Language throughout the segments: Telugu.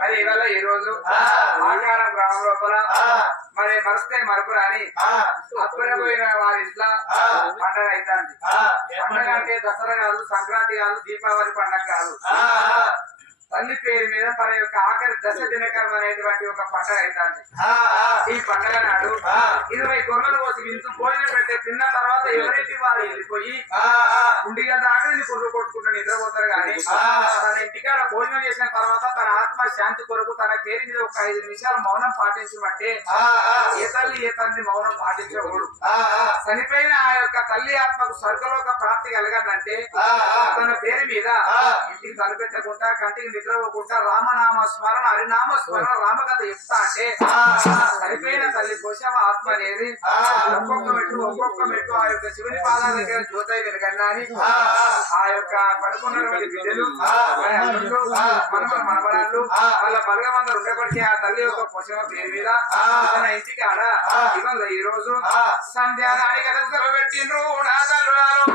మరి ఇవాళ ఈ రోజు ఆకారం గ్రామం లోపల మరి మరిస్తే మరపు రాని అప్పుడైన వారి ఇంట్లో పండగ అవుతుంది. పండగ అంటే దసరా కాదు, సంక్రాంతి కాదు, దీపావళి పండగ కాదు. తల్లి పేరు మీద తన యొక్క ఆఖరి దశ దినకరం అనేటువంటి ఒక పండగ అవుతుంది. ఈ పండగ నాడు 20 గొర్రెలు కోసి ఇంత భోజనం పెట్టే తిన్న తర్వాత ఎవరింటి వారు వెళ్ళిపోయి గుండిగా దాకా కొర్రు కొట్టుకుంటూ నిద్రపోతారు. కానీ తన ఇంటికాడ భోజనం చేసిన తర్వాత తన ఆత్మ శాంతి కొరకు తన పేరు మీద ఒక 5 నిమిషాలు మౌనం పాటించమంటే ఏ తల్లి మౌనం పాటించకూడదు. చనిపోయిన ఆ యొక్క తల్లి ఆత్మకు స్వర్గలోక ప్రాప్తి కలగాలంటే తన పేరు మీద ఇంటికి తలపెట్టకుండా కంటికి నిద్రపోకుండా రామనామ స్మరణ, హరినామ స్మరణ, రామకథ చెప్తా అంటే చనిపోయిన తల్లి కోసం ఆత్మ అనేది ఒక్కొక్క మెట్టు ఆ యొక్క శివుని పాదాల దగ్గర జ్యోతి వెలగన్నా అని ఆ యొక్క పడుకున్నటువంటి బిడ్డలు మనవరాళ్ళు వాళ్ళ బలగమందరు ఉండేప్పటికీ ఆ తల్లి యొక్క పోషమ పేరు మీద తన ఇంటికి ఆడ ఇవాళ ఈ రోజు సంధ్యానానికి ఎదురు పెట్టిండ్రు నా తల్లులారు.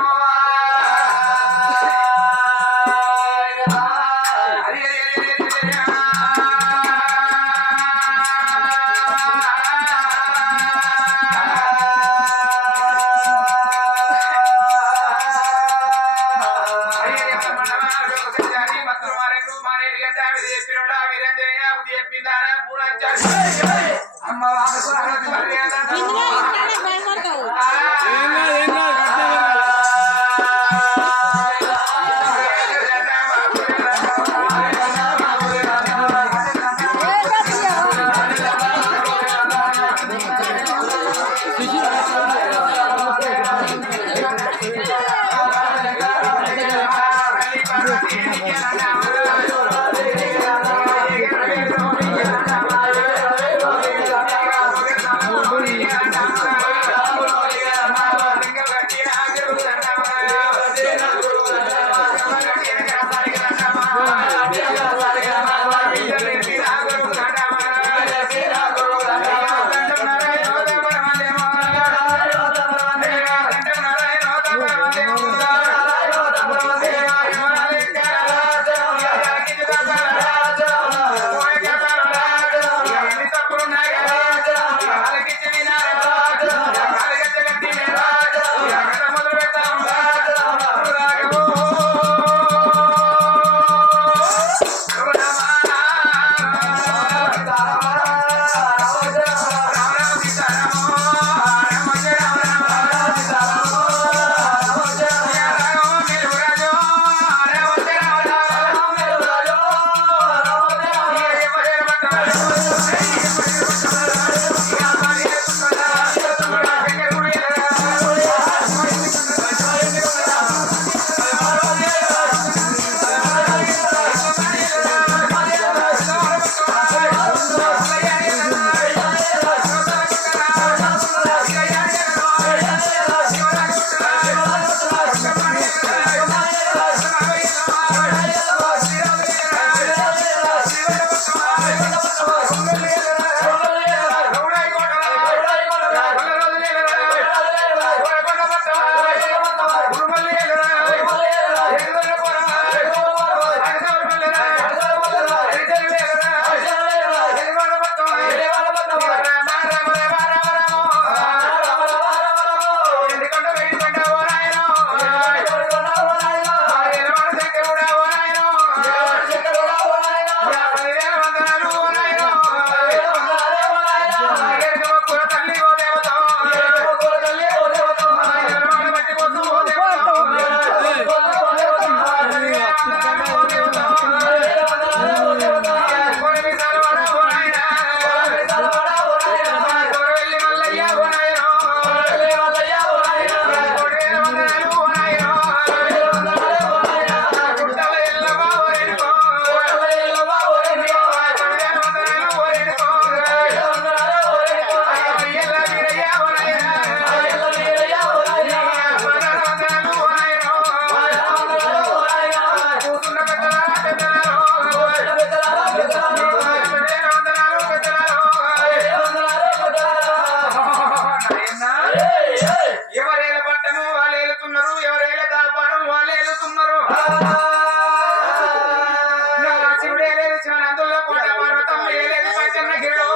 విశ్వనందుల్లో కోట పర్వతమ్మ ఏలేదు పచ్చన్న గిరో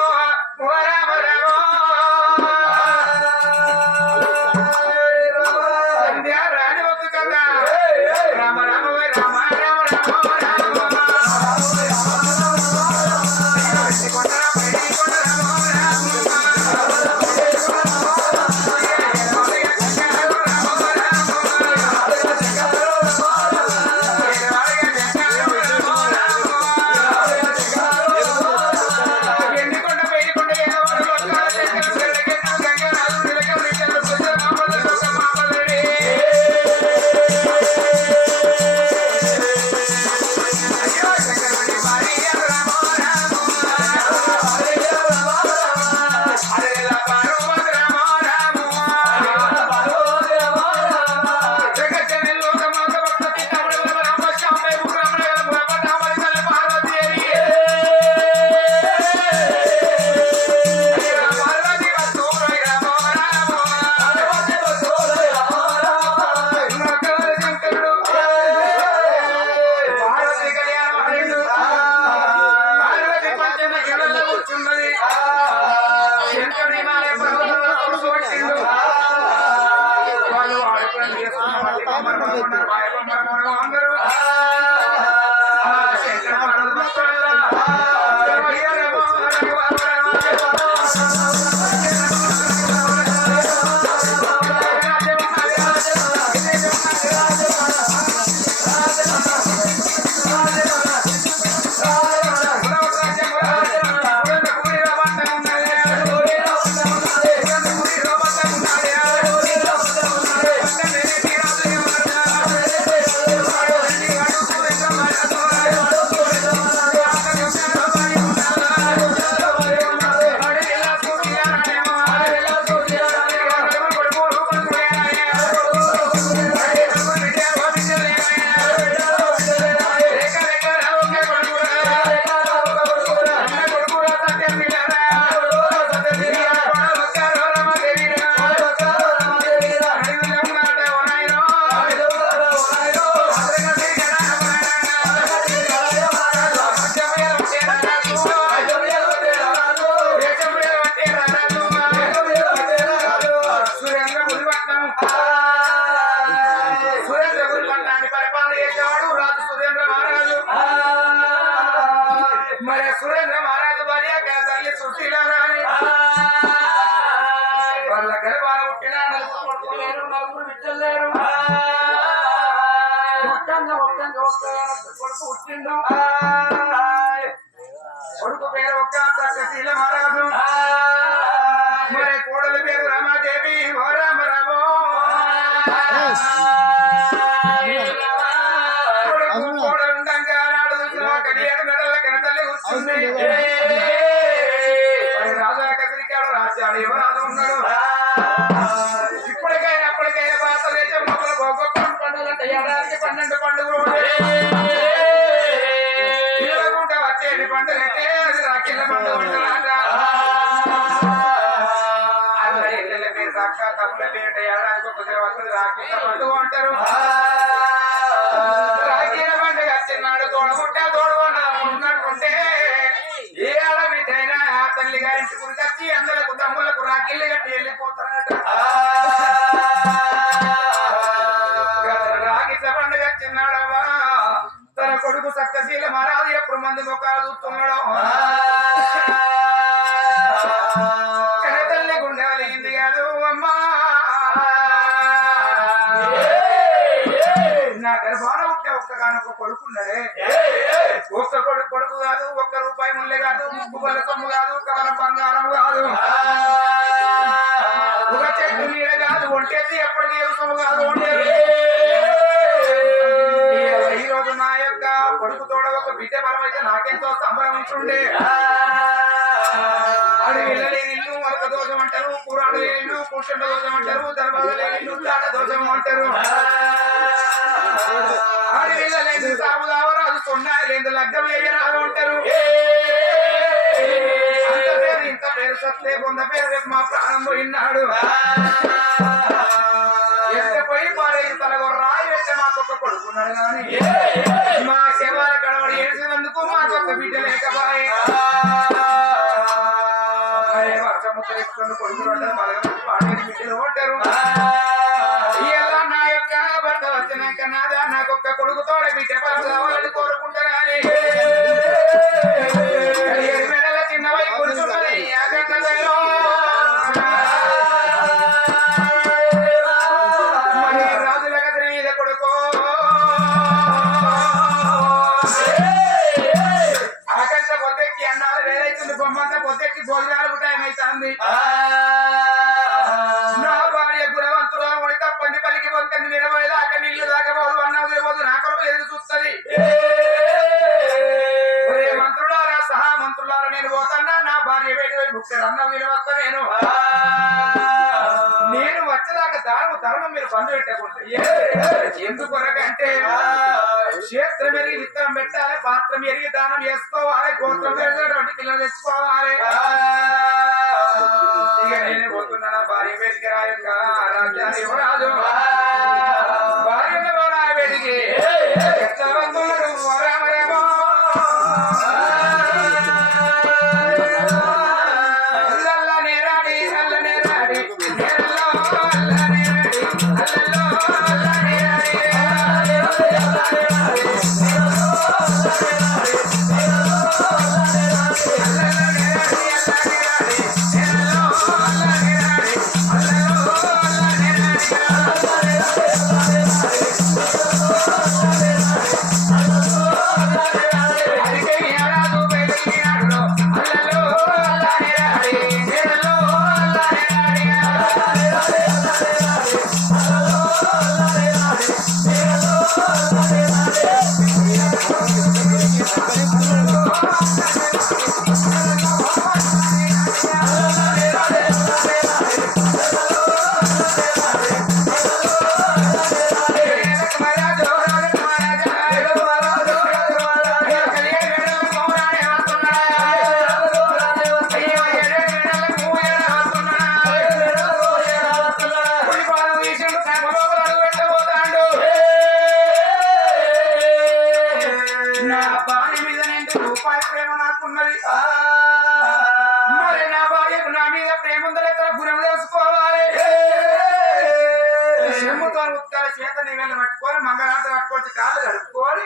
సంధ్య రాని ఒక్క కదా రామ రామ రామ రామ రామ సురేంద్ర మహారాజు భార్య తల్లి సుశీలారాణి వాళ్ళ గర్భాల పుట్టిన నలుగురు బిడ్డలేరు కొడుకు పుట్టిండు కొడుకు పేరు ఒక్క సత్యశీల మహారాజు మరి కోడలి పేరు రమాదేవి ఓ రామరామో కోడలుండగా నాడు కళ్యాణ మెడల కనతల్లి కూర్చుంది రాజా కసిరికాడు రాజ్యాలు ఎవరాజు ఉన్నాడు ఇప్పటికైనా అప్పటికైనా భారతదేశం మొదలు గొప్ప పండుగలంటే ఏడాదికి 12 పండుగలు ఇవ్వకుండా వచ్చేది పండుగ అంటే అది రాకిళ్ళ పండుగ అల్ల పేరు సాక్షా తమ్ముల పేట ఏడాదికి ఒక రాకిళ్ళ పండుగ అంటారు రాకిళ్ళ పండుగ వచ్చినాడు తోడబుట్ట ఉన్నట్టుంటే ఏ ఆడబిడ్డైనా తల్లి గారించి గురికొచ్చి అందరికి తమ్ములకు రాకిళ్ళు కట్టి వెళ్ళిపోతారట రాకిట్ల పండుగ వచ్చినాడవా తన కొడుకు సత్యశీల మహారాజు ఎప్పుడు మంది ముఖాలు చూస్తున్నాడు కనతల్లి గుండె వలిగింది కాదు అమ్మా నా గర్భాన ఒక్కగానొక్క కొడుకున్నాడే ఒక్క కొడుకు కాదు ₹1 ముల్లె కాదు ముగ్గుబల్ల సొమ్ము కాదు కవలం బంగారం కాదు ఒక చెట్టు నీడ కాదు ఒంటేసి ఎప్పటికీ సొమ్ము కాదు ఈ రోజు నా యొక్క కొడుకు తోడ ఒక బిడ్డ బలం అయితే నాకెంతో సంబరం ఉంటుండే అది వెళ్ళలేని ఇల్లు మరొక దోషం అంటారు కూరాడు ఇల్లు కూర్చుండ దోషం అంటారు దర్వాజ లేని ఇల్లు దాట దోషం అంటారు ఆడి వెళ్ళలేదు సాగుదావరాదు సొన్నాయి లేదు లగ్గం వేయరాదు అంటారు అంత పేరు ఇంత పేరు సత్తే కొంత పేరు రేపు మా ప్రాణం పోయినాడు పోయి పారేది తలగొర రాయి పెట్ట మాకొక్క కొడుకున్నాడు కానీ మా శవాల కడవడి ఏడ్చినందుకు మాకొక్క బిడ్డ లేకపోయే వర్షము తెలుసుకుని కొడుకులు ఉంటారు బలగమంది పాడేది బిడ్డలు ఉంటారు ఇలా నా యొక్క భర్త వచ్చినాక నాదా నాకొక్క కొడుకు తోడ బిడ్డ పలు కావాలని కోరుకుంటారు అని మెడల చిన్న వై కూర్చున్నది మరి రాజుల గది మీద కొడుకో ఆకంత పొద్దెక్కి అన్నాలు వేరైతుంది బొమ్మంతా పొద్దెక్కి భోజనాలకు టైం అవుతుంది నా భార్య గుణవంతురాలు తప్పంది పలికి పొంది నిలబడి దాకా నీళ్లు దాకపోదు అన్నం లేవదు నా కొరకు ఎదురు చూస్తుంది మంత్రులారా సహా మంత్రులారా నేను పోతాన్నా నా భార్య బయట పోయి ముఖ్య అన్నం వినవస్తా నేను వచ్చేదాకా ధర్మం మీరు బంధు పెట్టకూడదు ఎందుకొరకంటే క్షేత్రం ఎరిగి విత్తనం పెట్టాలి పాత్రం ఎరిగి దానం చేసుకోవాలి గోత్రం తెలిసినటువంటి పిల్లలు తెచ్చుకోవాలి ఇక నేనే పోతున్నా నా భార్య బయటికి రాయక రాజ్యాన్ని యువరాజు భార్య రాయ బయటికి రామరేమో మరి నా భార్యకు నా మీద ప్రేమ ఉందలేక గుణం తెలుసుకోవాలి చెమ్ముతో ఉత్కాల చేత నీళ్ళు పట్టుకొని మంగళాట పట్టుకోవచ్చు కాళ్ళు కడుక్కోవాలి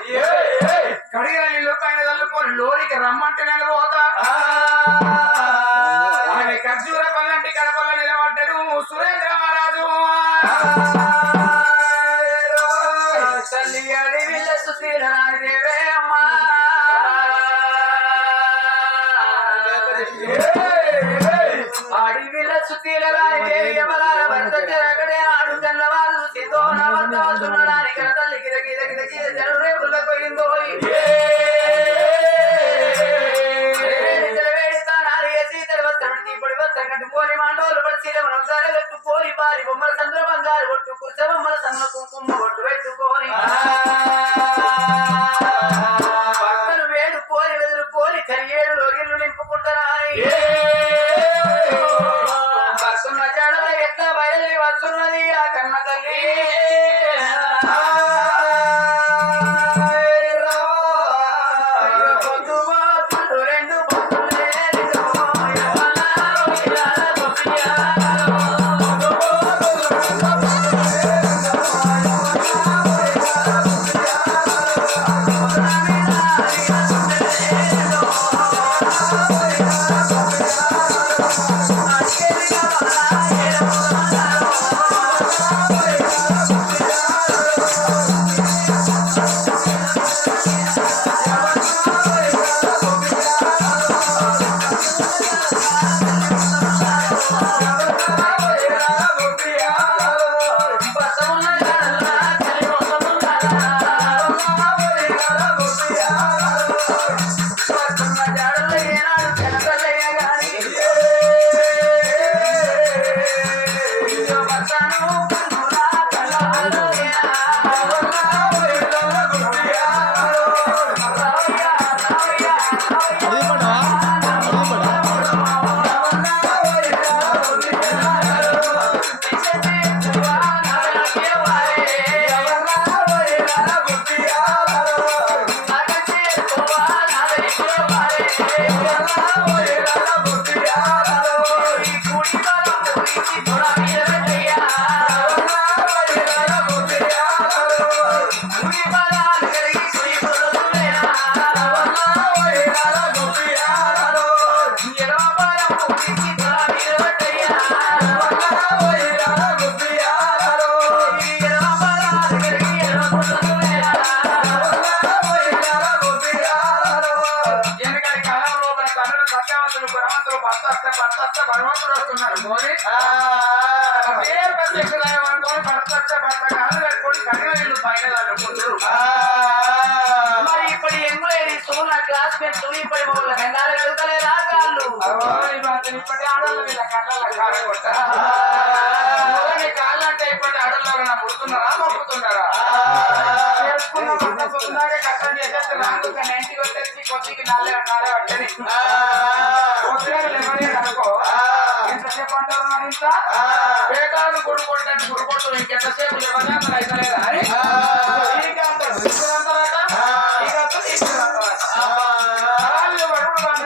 కడిగిన నీళ్ళు పైన చల్లుకొని లోనికి రమ్మంటే నేను పోతా ఆమె ఖర్జూర పల్లంటి కడపల్ల నిలబడ్డాడు సురేంద్ర మహారాజు తల్లి అడివి సుశీలరాదేవే అమ్మా అడివిల సుశీలరాదేవి అమరాల భర్త చెరకడే ఆడు తెల్లవారు సిద్ధో నవతాసున్నాడానికి తల్లి కిద కిద కిద కిద జరురేపుల పోయిందో పోని మాండోలు పడిన గట్టు పోలి పారి బొమ్మల సంద్ర బంగారు ఒట్టు కుర్చ బొమ్మల సంద్ర కుంకుమ ఒట్టు పెట్టుకోని భక్తులు వేడు పోలి వెదురు పోలి కరియేడు లోగిళ్ళు నింపుకుంటారా వస్తున్న జడల ఎట్లా బయలు వస్తున్నది ఆ కన్న తల్లి భగవంతుడు వస్తున్నారు మోని అదే ప్రత్యక్షదాయం అనుకోని భర్త కాళ్ళు కట్టుకొని కడిగిన వీళ్ళు పైన అనుకుంటారు. మరి ఇప్పుడు ఎంగులేని సోన క్లాస్మేట్స్ ఇప్పటి వాళ్ళ గంగాలు కలుగుతలేదా కాళ్ళు ఇప్పటి ఆడవాళ్ళు వీళ్ళ కళ్ళ కాళ్ళు అంటే ఇప్పటి ఆడవాళ్ళు ముడుతున్నారా మొక్కుతున్నారా చేసుకున్నాక కష్టం చేసేస్తే రాంగు ఇంటికి వచ్చేసి కొద్దికి నాలే పట్టని అనుకో ఎంతసేపు అంటారు మరి ఇంత వేటాడు గుడి కొట్టండి గుడి కొట్టు ఇంకెంతసేపు లేవన్నా మరి అయితే లేదా అని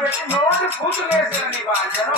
పెట్టి నోటి కూతురు వేసారు నీ బాధ్యను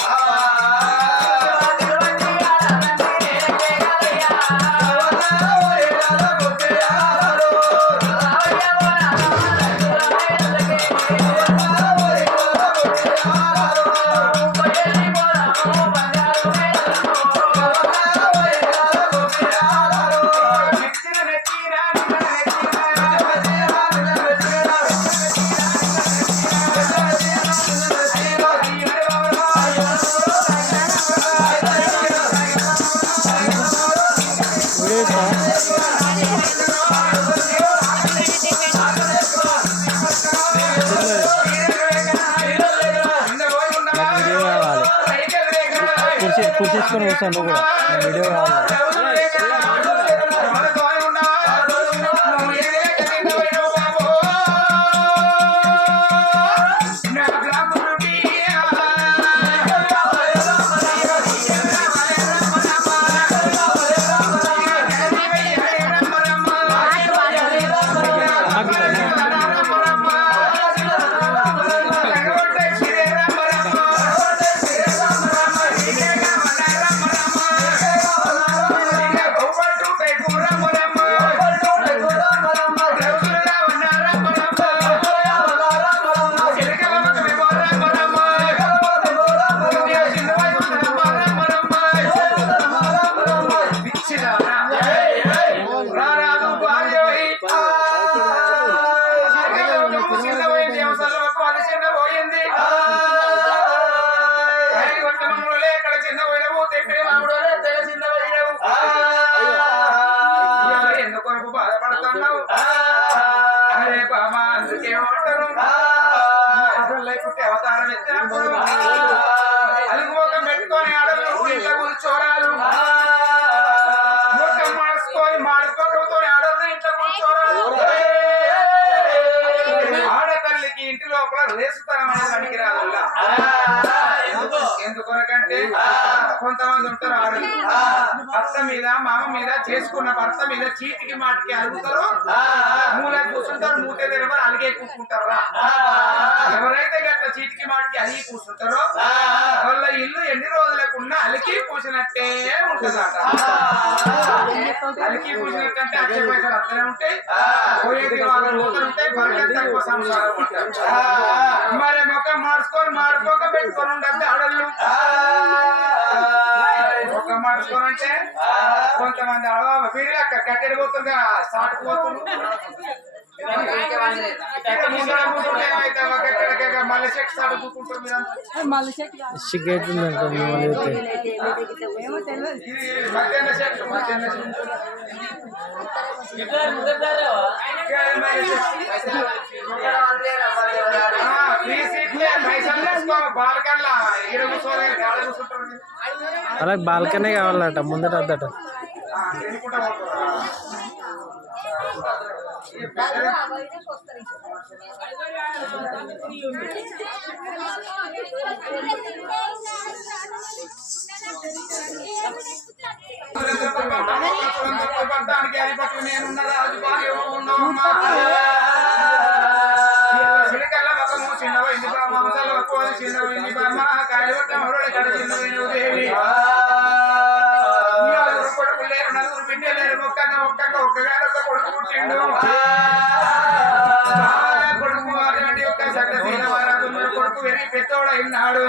కూర్చేసుకొని కూర్చోండి కూడా వీడియో కావాలి. అలుగుమోకం పెట్టుకొని ఆడలు ఇంట్లో కూర్చోరాలు మూకం మార్చుకొని మాడిపోకతో ఆడలు ఇంట్లో కూర్చోరాలు ఆడతల్లికి ఇంటి లోపల రేసుతనం అనేది పనికిరాదు. ఎందుకొనకంటే కొంతమంది ఉంటారు ఆడలు భర్త మీద మామ మీద చేసుకున్న భర్త మీద చీటికి మాటికి అలుగుతారు మూల కూర్చుంటారు మూట తెరవరు అలిగే కూర్చుంటారా. ఎవరైతే గట్ల చీటికి మాటికి అలిగి కూర్చుంటారో వాళ్ళ ఇల్లు ఎన్ని రోజులకున్నా అలికి పూసినట్టే ఉంటుందట. అలికి పూసినట్టు అంటే అచ్చే పైసలు అత్తనే ఉంటాయి పోయేది వాళ్ళు పోతలు ఉంటాయి బరకత్ తక్కువ సంసారం ఉంటారు. మరి ముఖం మాడుకోక పెట్టుకొని ఉండద్దు ఆడళ్ళు. ముఖం మార్చుకోనంటే కొంతమంది ఆడవాళ్ళు వీడి అక్కడ కట్టెడి పోతుందిగా సాటుకు పోతుంది మళ్ళీ చెట్టు సాటుకుంటారు సిగ్గైతుందంట మధ్యాహ్న చెట్టు బాలకల్లా ఈడ కూర్చోలే కాడ కూర్చుంటారు. అలా బాల్కనే కావాలట ముందట వద్దట. పడ్డానికి అరిపట్ల నేనున్న రాజు భార్య ఉన్నామమ్మా చిన్నవైంది మాంసాలు చిన్నవైంది చిన్నవైన దేవి కొడుకు లేరు నలుగురు బిడ్డ లేరు ఒక్కగా ఒక్కగారు ఒక కొడుకు పుట్టిండు. కొడుకు వారి యొక్క సకశీల వారాలు కొడుకు వెరీ పెద్దోడైనాడు.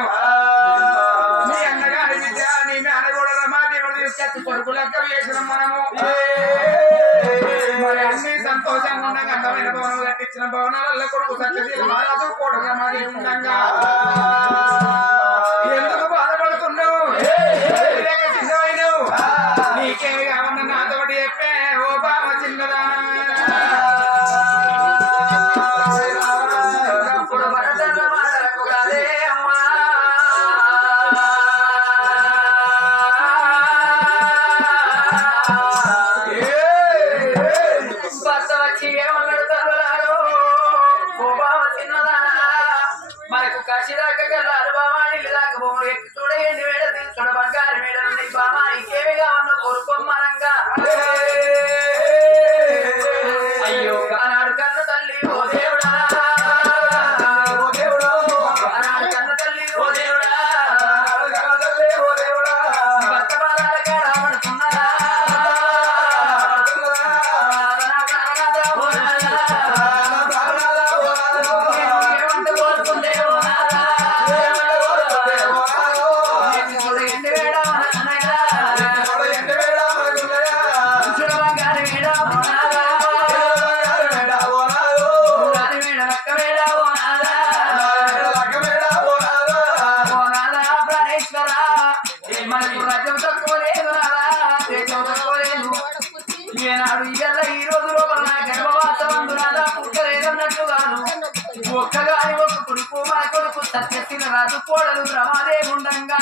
నీ అన్నగారి విద్య నీ మేనగోడల మా దేవుడు తీసుకొచ్చి కొడుకు లెక్క వేసినాం మనము. మరి అన్ని సంతోషంగా ఉండగా అందమైన భవనం కట్టించిన భవనాలలో కొడుకు సత్యశీల మహారాజు కోటగా మాది ఉండగా ఎందుకు మనకు కసిదాకా కల్లారు బామా నీళ్ళు దాకా బొమ్మలు ఎక్కి చూడ ఎండి వేడ చూడ బంగారు వేడలు బామా ఇంకేమిగా ఉన్న కోరుకోమ్మరంగా అయ్యో కానాడు కన్న తల్లి ఓ దేవుడా కానాడు కన్న తల్లి ఓ దేవుడా భర్త బాధాల కాడబడుతున్నదా ఏనాడు ఇయ్యాల ఈ రోజు లోపల నా గర్భవాసమందు నాదా పుట్టలేదన్నట్టుగాను ఒక్కగాని ఒక కొడుకు మా కొడుకు సత్యశీల రాజు కోడలు రమాదే గుండంగా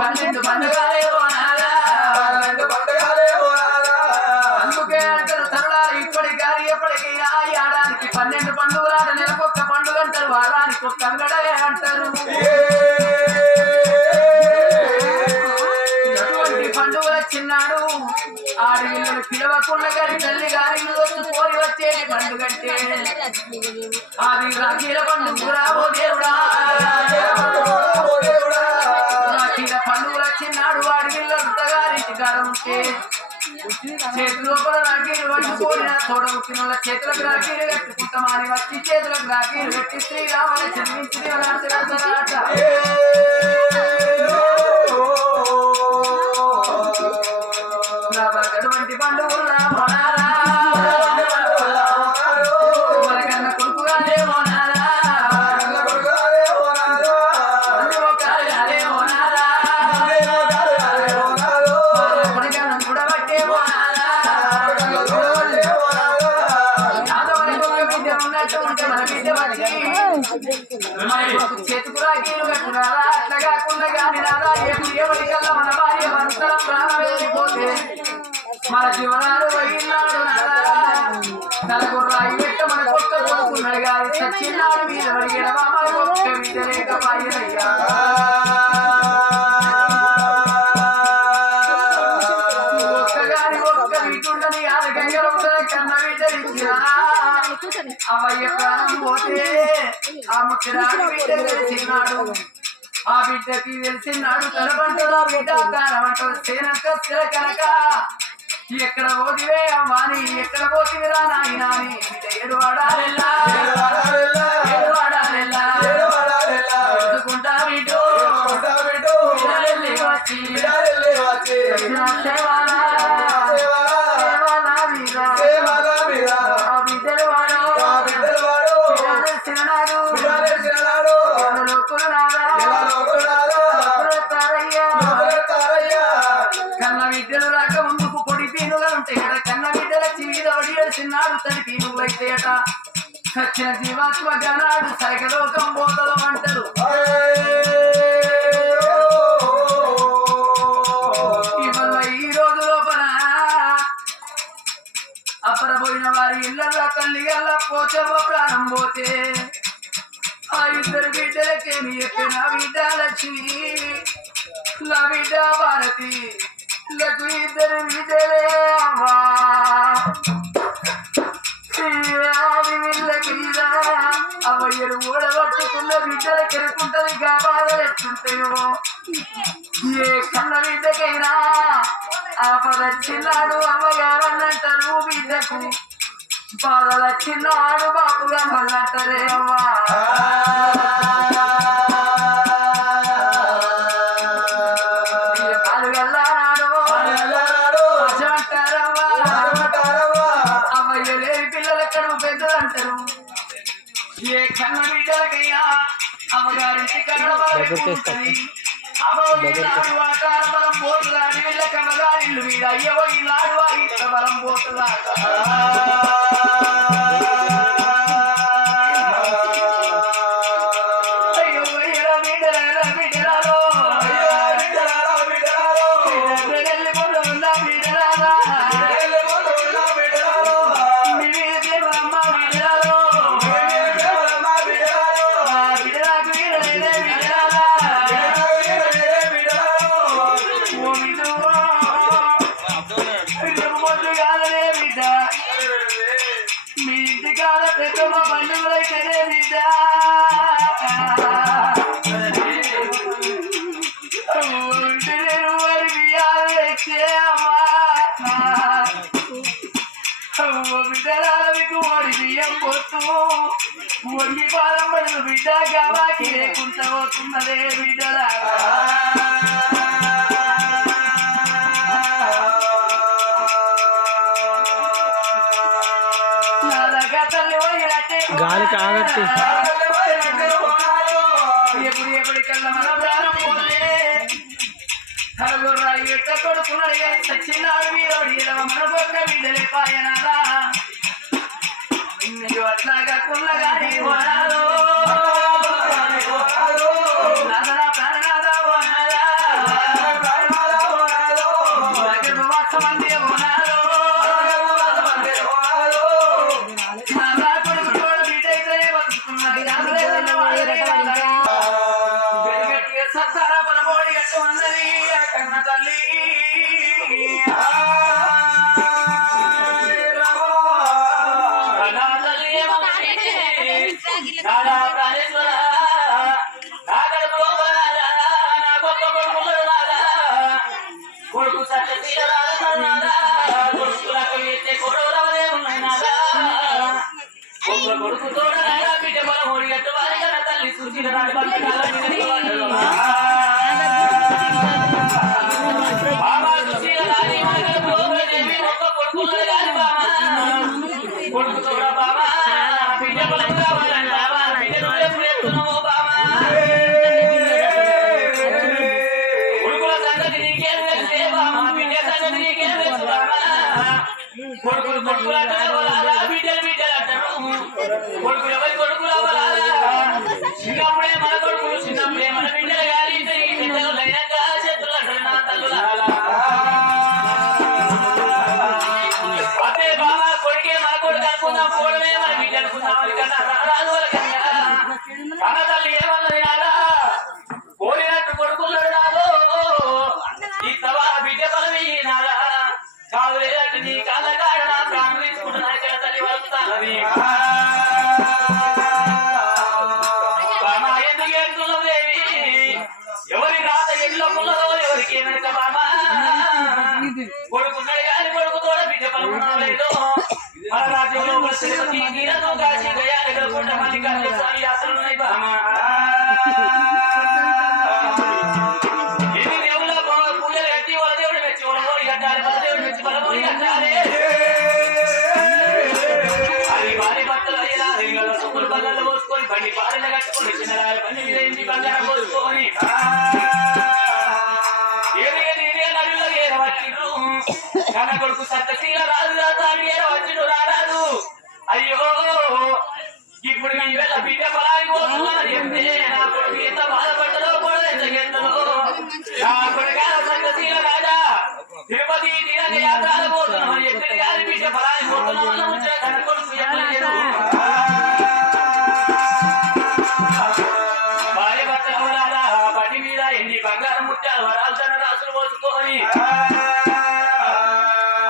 పన్నెండు పండుగలే అందుకే అంటారు తరులా ఇప్పటి గారి ఎప్పటికీ ఆ ఏడాదికి 12 పండుగలాట నెలకొక్క పండుగ అంటారు వారానికి ఒక్క అంగడే అంటారు అటువంటి పండుగల చిన్నాడు ఆడి వీళ్ళని పిలవకుండా గారి తల్లి గారి వచ్చి పోరి వచ్చేది పండుగంటే అది రాఖీల పండుగ రాబో దేవుడా రాఖీల పండుగల చిన్నాడు ఆడి వీళ్ళంత గారింటి గారు ఉంటే చేతి లోపల రాఖీలు వండుకోని తోడబుట్టిన వాళ్ళ చేతులకు రాఖీలు కట్టుకుంటామని వచ్చి చేతులకు రాఖీలు పెట్టి శ్రీరామని చదివించి అటువంటి పండుగ మనకన్నా కొడుకుగానే మోనారా చేతుకు రాఖీలు కట్టురారా అట్లా కాకుండా కానీ రాదా ఎవరికల్లా మన భార్య భర్తల ప్రాణం వెళ్ళిపోతే మన జీవనాలు పోయినాడు నాదా నలుగురు రాయి పెట్ట మన కొత్త కొడుకున్నాడు కానీ సచ్చినాడు మీద పడిగడవా మన ఒక్క మీద లేక పాయనయ్యా ఒక్కగాని ఒక్క వీటుండని ఆరగంగలు కన్న వీటరిచ్చినా అవయ్య ప్రాణం పోతే ఆ ముఖ్యరాని బిడ్డ తెలిసినాడు ఆ బిడ్డకి తెలిసినాడు తన పంటలో బిడ్డ కాలమంటారు సేనక కనుక ఎక్కడ పోతివే అమ్మాని ఎక్కడ పోతివిరా నాయనాని బిడ్డ ఏడువాడాలెల్లా ఎత్తుకుంటా బిడ్డు వచ్చి కన్న బిడ్డలు రాక ముందుకు పొడి పీనుగా ఉంటాయి కదా కన్న బిడ్డల మీద వడియాల్సినాడు తడి పీనుగులు అయితే అట సచ్చిన జీవాత్మ జనాడు సరిగలోకం పోతలు అంటారు ఇవాళ ఈ రోజు లోపల అపరపోయిన వారి ఇళ్ళల్లో తల్లి గల్ల పోచవ ప్రాణం పోతే ఆ ఇద్దరు బిడ్డలకేమి చెప్పిన బిడ్డ లక్ష్మి నా బిడ్డ భారతి లకు ఇద్దరు బిడ్డలే అమ్మా అవయ్యరు ఓడగొట్టుకున్న బిడ్డలు కెరుకుంటది గాబాలు ఎట్టుంటాయో ఏ కన్న బిడ్డకైనా ఆపద చిన్నాడు అమ్మగారన్నంటారు బిడ్డకు బాధల చిన్నాడు బాపుగా మళ్ళంటారే అమ్మా ఏ కన్న బిడ్డలకైనా అమ్మగారింటి కన్నబలం బలం పోతులా వీళ్ళ కన్నగారిల్లు మీద అయ్యవో ఇల్లాడు ఇట్ల బలం పోతులా అయ్యో బిడ్డలారో బిడ్డలారో కొడుకు వంగి పాదం పడుతు బిడ్డ గావాకి లేకుంట పోతున్నదే బిడ్డలా గాలి కాగట్టి ఎప్పటికల్లా మన ప్రాణం పోతే హరగుర్రాయి ఎట్ట కొడుకున్నాడు కానీ సచ్చినాడు వీరోడు ఇరవ మన బొక్క బిడ్డలే పాయనారా నిన్ను అట్లాగా కుల్లగాని వనాలో నాదనా ప్రాణనాదా వనాలా మంది వనాలో నాదా కొడుకు కూడా బిడ్డైతే బతుకుతున్నాడు సత్తారా పలబోడి ఎట్టు అన్నది కన్న తల్లి కొడుకు సత్య కొడుకు తోడ బిడ్డ పలబోడి ఎట్టు వారి కన్న తల్లి చూసిన కొడుకు తోడ బాబా బిడ్డ పలబోడి కొడుకుల సంగతి నీకేం తెలిసే బామా బిడ్డ సంగతి నీకేం తెలుసు బామా కొడుకులు కొడుకులు అంటారు బిడ్డలు బిడ్డలు అంటారు కొడుకులు ఎవరి కొడుకులు అవ్వాలా చిన్నప్పుడే మన కొడుకులు చిన్నప్పుడే మన బిడ్డలు గాలి పెద్దలు అయినాక చేతులు అంటారు నా తల్లుల అదే బాబా కొడుకే మన కొడుకు అనుకుందాం పోవడమే మన బిడ్డ అనుకుందాం అని కన్నా రారాదు వాళ్ళకన్నా కన్న తల్లి ఏమన్నది నాదా కోరినట్టు కొడుకులు రాదు ఇతవా బిడ్డ బలమి నాదా కాదు లేదంటే నీ కళ్ళ కాడ నా ప్రాణం తీసుకుంటున్నా ఇక్కడ తల్లి వస్తానని బామా ఎందుకు ఏడుతున్నావు దేవి ఎవరి రాత ఎల్లో పుల్లదో ఎవరికి ఏమైనా బామా కొడుకున్నాడు కానీ కొడుకు తోడ బిడ్డ పలుకున్నావు లేదు మన రాజ్యంలో తిరుపతి గీరను కాశీ గయాలు ఎదుర్కొంట మల్లికార్జున స్వామి యాత్రలు ఉన్నాయి బామా ఎన్ని దేవుళ్ళ పూజలు ఎత్తి వాళ్ళ దేవుడు మెచ్చి వాళ్ళ మోడి కట్టాలి వాళ్ళ దేవుడు మెచ్చి వాళ్ళ మోడి కట్టాలి అది వారి భక్తులు అయ్యేలా రింగల సుకులు బల్లలు పోసుకొని బండి పాడలు కట్టుకొని చిన్నరాలు బండి మీద ఇంటి బంగారం పోసుకొని నడులో ఏరవచ్చిడు కన్న కొడుకు సత్యశీల రాదు రాదు ఏరవచ్చిడు రారాదు అయ్యో ఇప్పుడు మీ వేళ బిడ్డ పొలానికి పోతున్నారు చెప్తే నా కొడుకు ఎంత బాధపడ్డదో కూడా ఎంత చేస్తుందో నా కొడుకు సత్యశీల రాజా తిరుపతి తీరంగ యాత్రలు పోతున్నామని చెప్పి గారి బిడ్డ పొలానికి పోతున్నామని వచ్చిన కన్న కొడుకు చెప్పలేదు భార్య భర్తల వరాలా బండి మీద ఎన్ని బంగారం ముట్టాలు వరాలు తన రాసులు పోసుకొని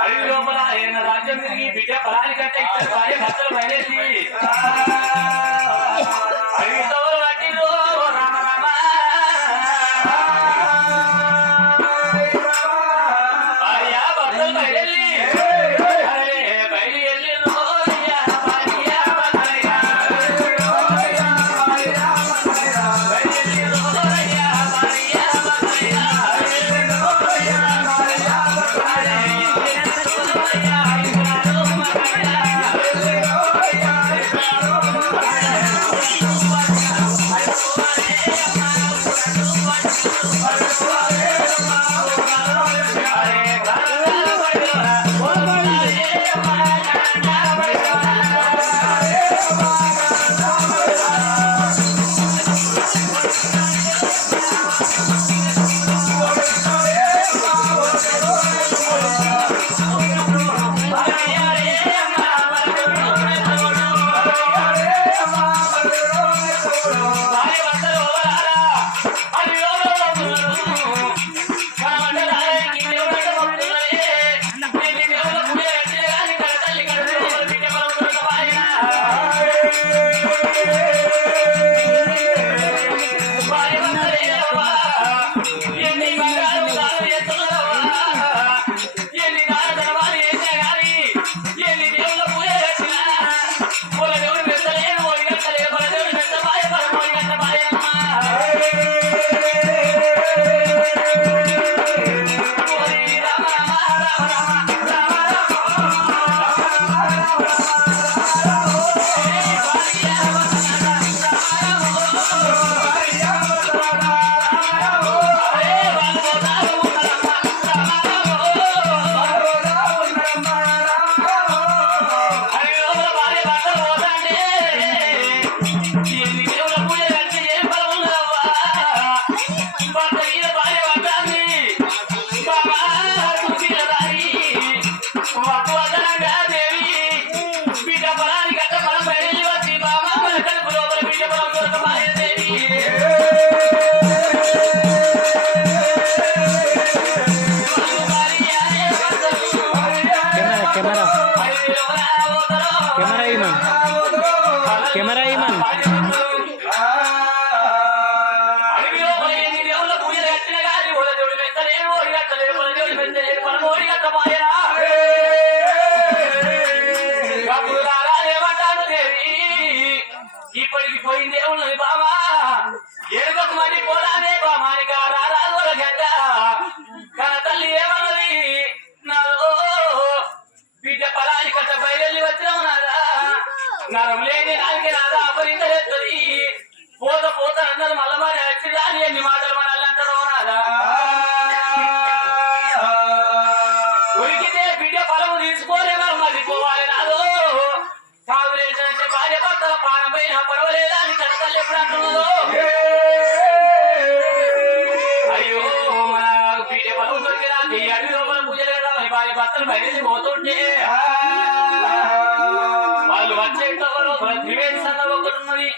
అడవి లోపల ఏమైనా రాజ్యం తిరిగి బిడ్డ పొలాని కంటే ఇద్దరు భార్య భర్తలు బయలేసి అడవి తోలు పట్టిరు రామ రామ భార్య భర్తలు బయలు ఇప్పటికి పోయిందే ఉన్నది బాబా ఏడుకొక మరి పోలానే బామానిక రారాజు గంట కన తల్లి ఏమన్నది నాలో బిడ్డ పలాని కట్ట బయలుదేరి వచ్చినావు నాదా నరం లేని నాలుగే నాదా అపరిందలేస్తుంది పోత పోత అన్నది మళ్ళీ మరి వచ్చి రాని ఎన్ని మాటలు మనల్ని అంటారో నాదా ఉరికితే బిడ్డ ఫలము తీసుకోలే మనం మరి పోవాలి నాదో సాగులేంటే భార్య భర్తల ప్రాణమైన పర్వాలేదా అని తన తల్లి ఎప్పుడు అంటున్నదో అయ్యో మన బిడ్డ ఫలం దొరికినా నీ అడి లోపల పూజలు కదా మన భార్య భర్తలు బయలుదేరి పోతుంటే వాళ్ళు వచ్చేటప్పుడు త్రివేణి సంఘం ఒకటి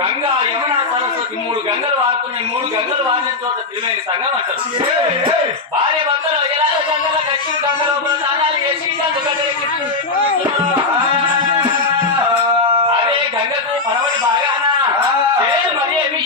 గంగా యమున సరస్వతి 3 గంగలు వాడుతున్నాయి 3 గంగలు వాడిన చోట త్రివేణి సంఘం అంటారు భార్య భర్తలు ఎలా గంగల కచ్చి గంగ లోపల స్నానాలు చేసి అదే గంగకు పరవడి బాగానా మరి ఏమి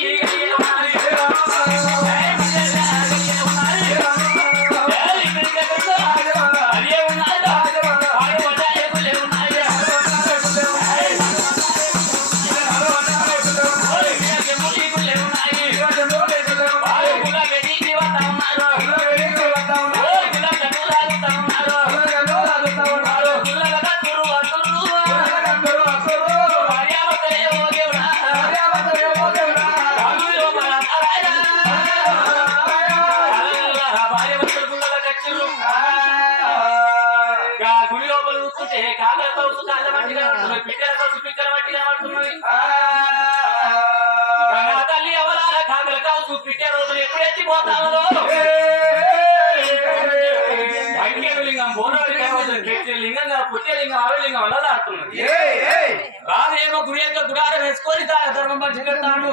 గుడి లోపల చూస్తుంటే కాగల కౌసు కాళ్ళ మట్టిగా పడుతున్నది పిట్టల కౌసు పిక్కల మట్టిగా పడుతున్నది తల్లి ఎవరాల కాగల కౌసు పిట్ట రోజులు ఎప్పుడు ఎత్తిపోతామో లింగం బోనవాడి లింగం పుట్టే లింగం ఆవిడ లింగం వల్ల ఆడుతున్నది రాదేమో గుడి యొక్క గుడారం వేసుకొని ధర్మం మంచి కడతాడు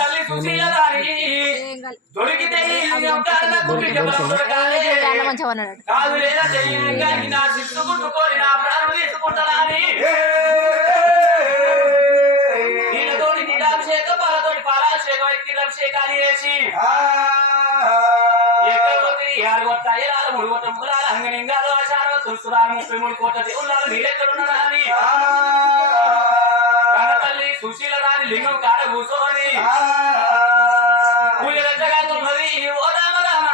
తల్లి సుశీల దారి దొరికితే కాదు లేదా తెలియని నా శిక్షు కుట్టుకొని నా ప్రాణం తీసుకుంటానని నీళ్ళతోటి నీలాభిషేకం పాలతోటి పాలాభిషేకం వ్యక్తి అభిషేకాలు చేసి అయ్యరాలు 3 కోట్ల ముగ్గురాలు అంగనింగాలు ఆచారాలు 33 కోట్ల దేవుళ్ళు నీళ్ళెక్కడున్నారా అని తల్లి సుశీల రాని లింగం కాడ కూర్చోని పూజ రచ్చగాతున్నది ఓ రామ రామ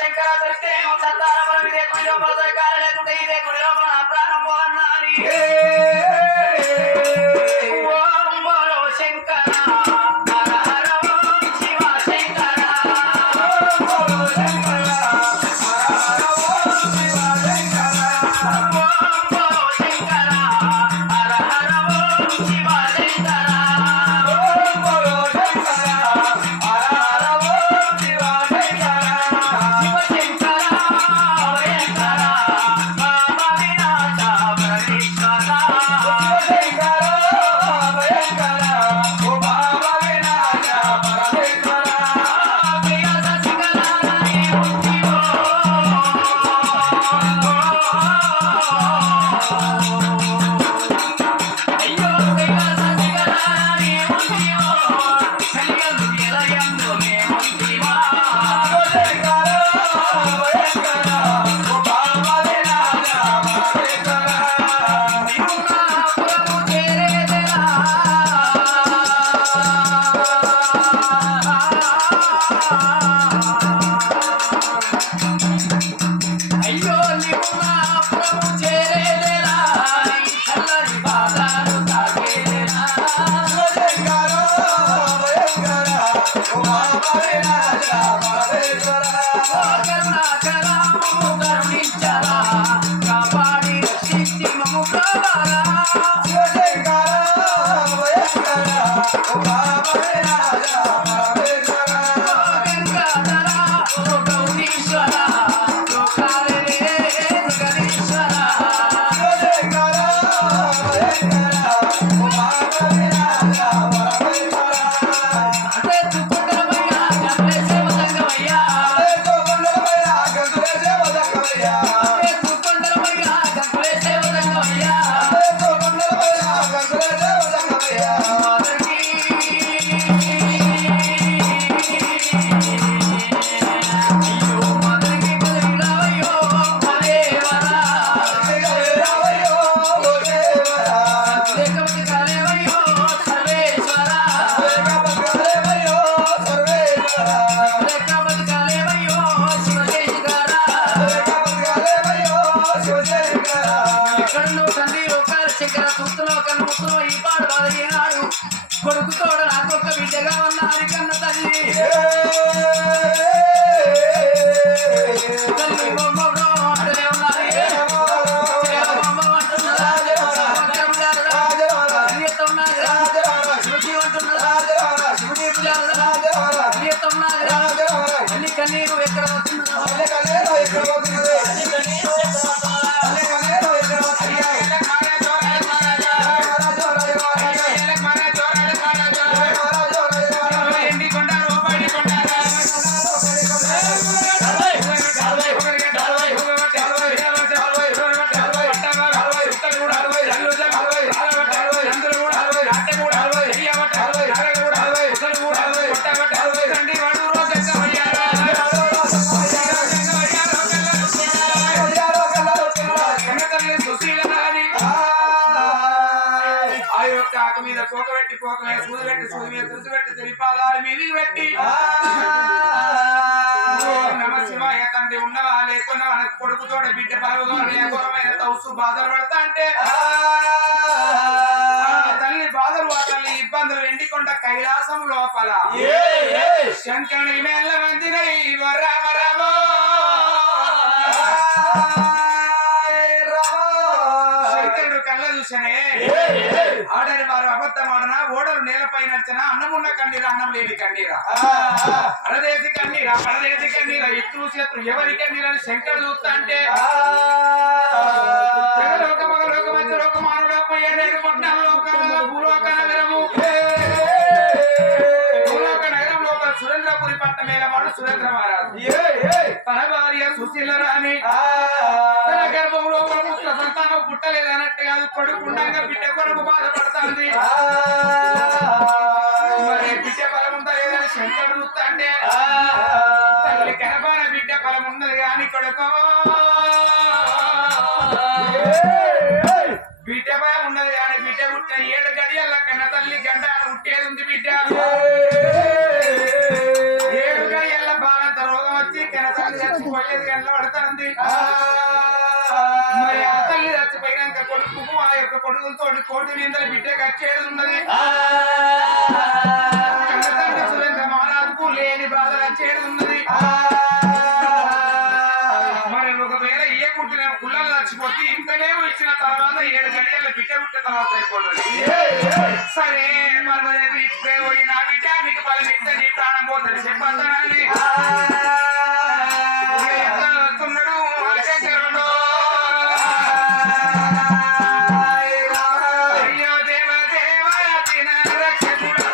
శంకర దొరికితే సత్తారమని గుడి లోపల దొరకాలి లేకుంటే ఇదే గుడి లోపల ప్రాణం పోన్నాని శంకర కన్నుతులో కన్నుతులో ఈ పాడు బదిలినాడు కొడుకు తోడ నాకొక్క బిడ్డగా ఉన్నాడు కన్న తల్లి తల్లి బొమ్మ అంటూనే ఉన్నది బొమ్మ అంటున్నది కన్నీరు ఎక్కడ పాదాలు మీదికి పెట్టి నమశివాయ తండ్రి ఉన్నవా లేకున్నా మన కొడుకుతోడ బిడ్డ పరమైన తౌసు బాధలు పడతా అంటే తల్లి బాధలు ఆ తల్లి ఇబ్బందులు ఎండికొండ కైలాసం లోపల శంకరుని మేళ్ళ మందిరై రామ రామ శంకరుడు కళ్ళ చూసనే ఆడని వారు అబద్ధమాడనా ఓడలు నేలపై నడిచిన అన్నమున్న కన్నీరా అన్నం లేని కన్నీరా అడదేసి కన్నీరా పడదేసి కన్నీరా ఎత్తులు చేతులు ఎవరి కన్నీరా అని శంకరుడు చూస్తా అంటే జగలోక మగలోక మధ్య లోక మానవ ఏడేడు పట్నాల లోకాల భూలోక నగరము భూలోక నగరం లోపల సురేంద్రపురి పట్టణ మేలవాడు సురేంద్ర మహారాజు తన భార్య సుశీల రాణి తన గర్భంలో పుత్ర సంతానం పుట్టలేదు అన్నట్టు కాదు కొడుకు ఉండగా బిడ్డ కొడుకు బాధపడుతుంది మరి బిడ్డ ఫలం ఉందా లేదని శంకరుడు చూస్తా అంటే తల్లి గర్భాన బిడ్డ ఫలం ఉన్నది కానీ కొడుకు బిడ్డ ఫలం ఉన్నది కానీ బిడ్డ పుట్టిన 7 గడియల కన్న తల్లి గంట పుట్టేది ఉంది బిడ్డ 7 గడియల బాలంత రోగం వచ్చి కన్న తల్లి చచ్చిపోయేది గంట పడుతుంది మరి ఆ తల్లి చచ్చిపోయినాక కొడుకు ఆ యొక్క కొడుకులతో కోటి నిందలు బిడ్డ కచ్చేది ఉన్నది కన్న తండ్రి సురేంద్ర మహారాజుకు లేని బాధలు వచ్చేది ఉన్నది మరి ఒకవేళ ఏ కుట్టిన కుళ్ళలు చచ్చిపోతే ఇంతనేమో ఇచ్చిన తర్వాత 7 గడియల బిడ్డ పుట్టిన తర్వాత అయిపోతుంది సరే మరి ఇప్పుడే పోయి నా బిడ్డ నీకు బలం ఇస్తే నీ ప్రాణం పోతుంది చెప్పండి వస్తున్నాడు శంకరుడు అయ్యో దేవ దేవ తిన రక్షకుడు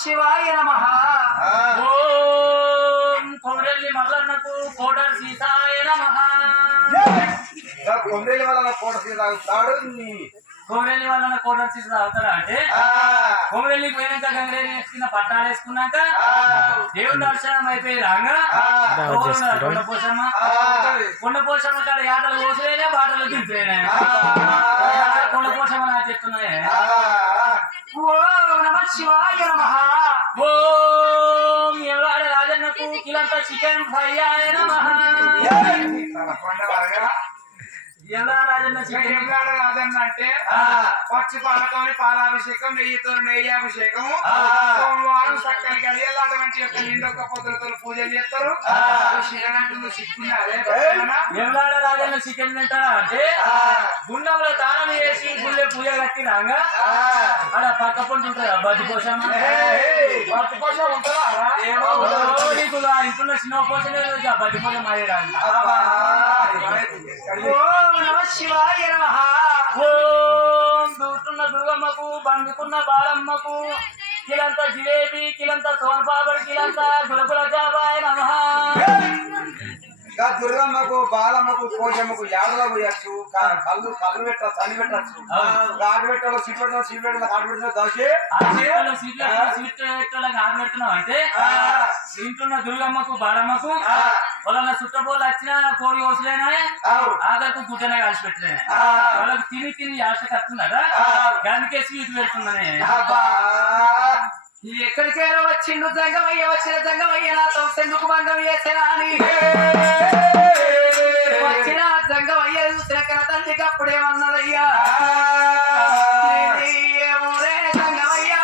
శివాయ నమః. ఓం కొమరెల్లి మల్లన్నకు కోటర్ సీతాయ నమః. కొమరెల్లి వల్ల కోట సీత తాగుతాడు. కొమరెల్లి వల్ల కోటర్ సీత తాగుతాడా అంటే కొమరెల్లికి పోయినాక గంగరేని వేసుకున్న పట్టాలు వేసుకున్నాక దేవుని దర్శనం అయిపోయి రాగా కొండ పోషమ్మ కాడ ఆటలు పోసలేనే బాటలు దింపలేనే కొండ పోషమ్మ నాకు చెప్తున్నాయి. ఓ నమ శివాయ నమః ఓం ఎవరాడ రాజన్నకు కిలంత చికెన్ ఫ్రై ఆయ నమః ఎవరా రాజన్న చికెన్ రాజన్న అంటే పచ్చి పాలతోని పాలాభిషేకం నెయ్యితో నెయ్యాభిషేకం సోమవారం చక్కని కలియాలటువంటి యొక్క నిండొక్క పొద్దులతో పూజలు చేస్తారు శివనంటుంది సిక్కున్నారే ఎవరాడ రాజన్న చికెన్ తింటారా అంటే గుండంలో దానం చేసి గుళ్ళే పూజ కట్టినాక ఆడ పక్క పొంటి ఉంటుంది బద్ది కోసం భక్తి కోసం ఉంటారా ఏమో నీకు ఇంట్లో చిన్న పోషణ బద్ది కోసం మారేయడానికి ఓం నమ శివాయ నమః ఓం దూటున్న దుర్గమ్మకు బందుకున్న బాలమ్మకు కిలంత జిలేబీ కిలంత సోనపాపడి కిలంత గులగుల జాబాయ నమః ఇంకా దుర్గమ్మకు బాలమ్మకు పోషమ్మకు యాదవ పోయచ్చు కళ్ళు పెట్టచ్చు అన్ని పెట్టచ్చు ఆడు పెట్టాలో సీట్ పెట్టాలో సీట్ పెట్టాలో ఆడు పెట్టాలో దోషి సీట్ ఆడబెడుతున్నావు అంటే ఇంట్లో దుర్గమ్మకు బాలమ్మకు వాళ్ళ చుట్టపోలు వచ్చిన కోడి కోసలేనా ఆఖరికి గుడ్డనే కలిసి పెట్టలే వాళ్ళకి తిని తిని ఆశ కత్తున్నారా దానికే స్వీట్ పెడుతుందని ఎక్కడికైనా వచ్చిండు జంగమయ్య వచ్చిన జంగమయ్య నాతో ఎందుకు భంగం చేసేనా అని వచ్చిన జంగమయ్య చూసిన కన తండ్రికి అప్పుడేమన్నదయ్యా ఏమోరే జంగమయ్య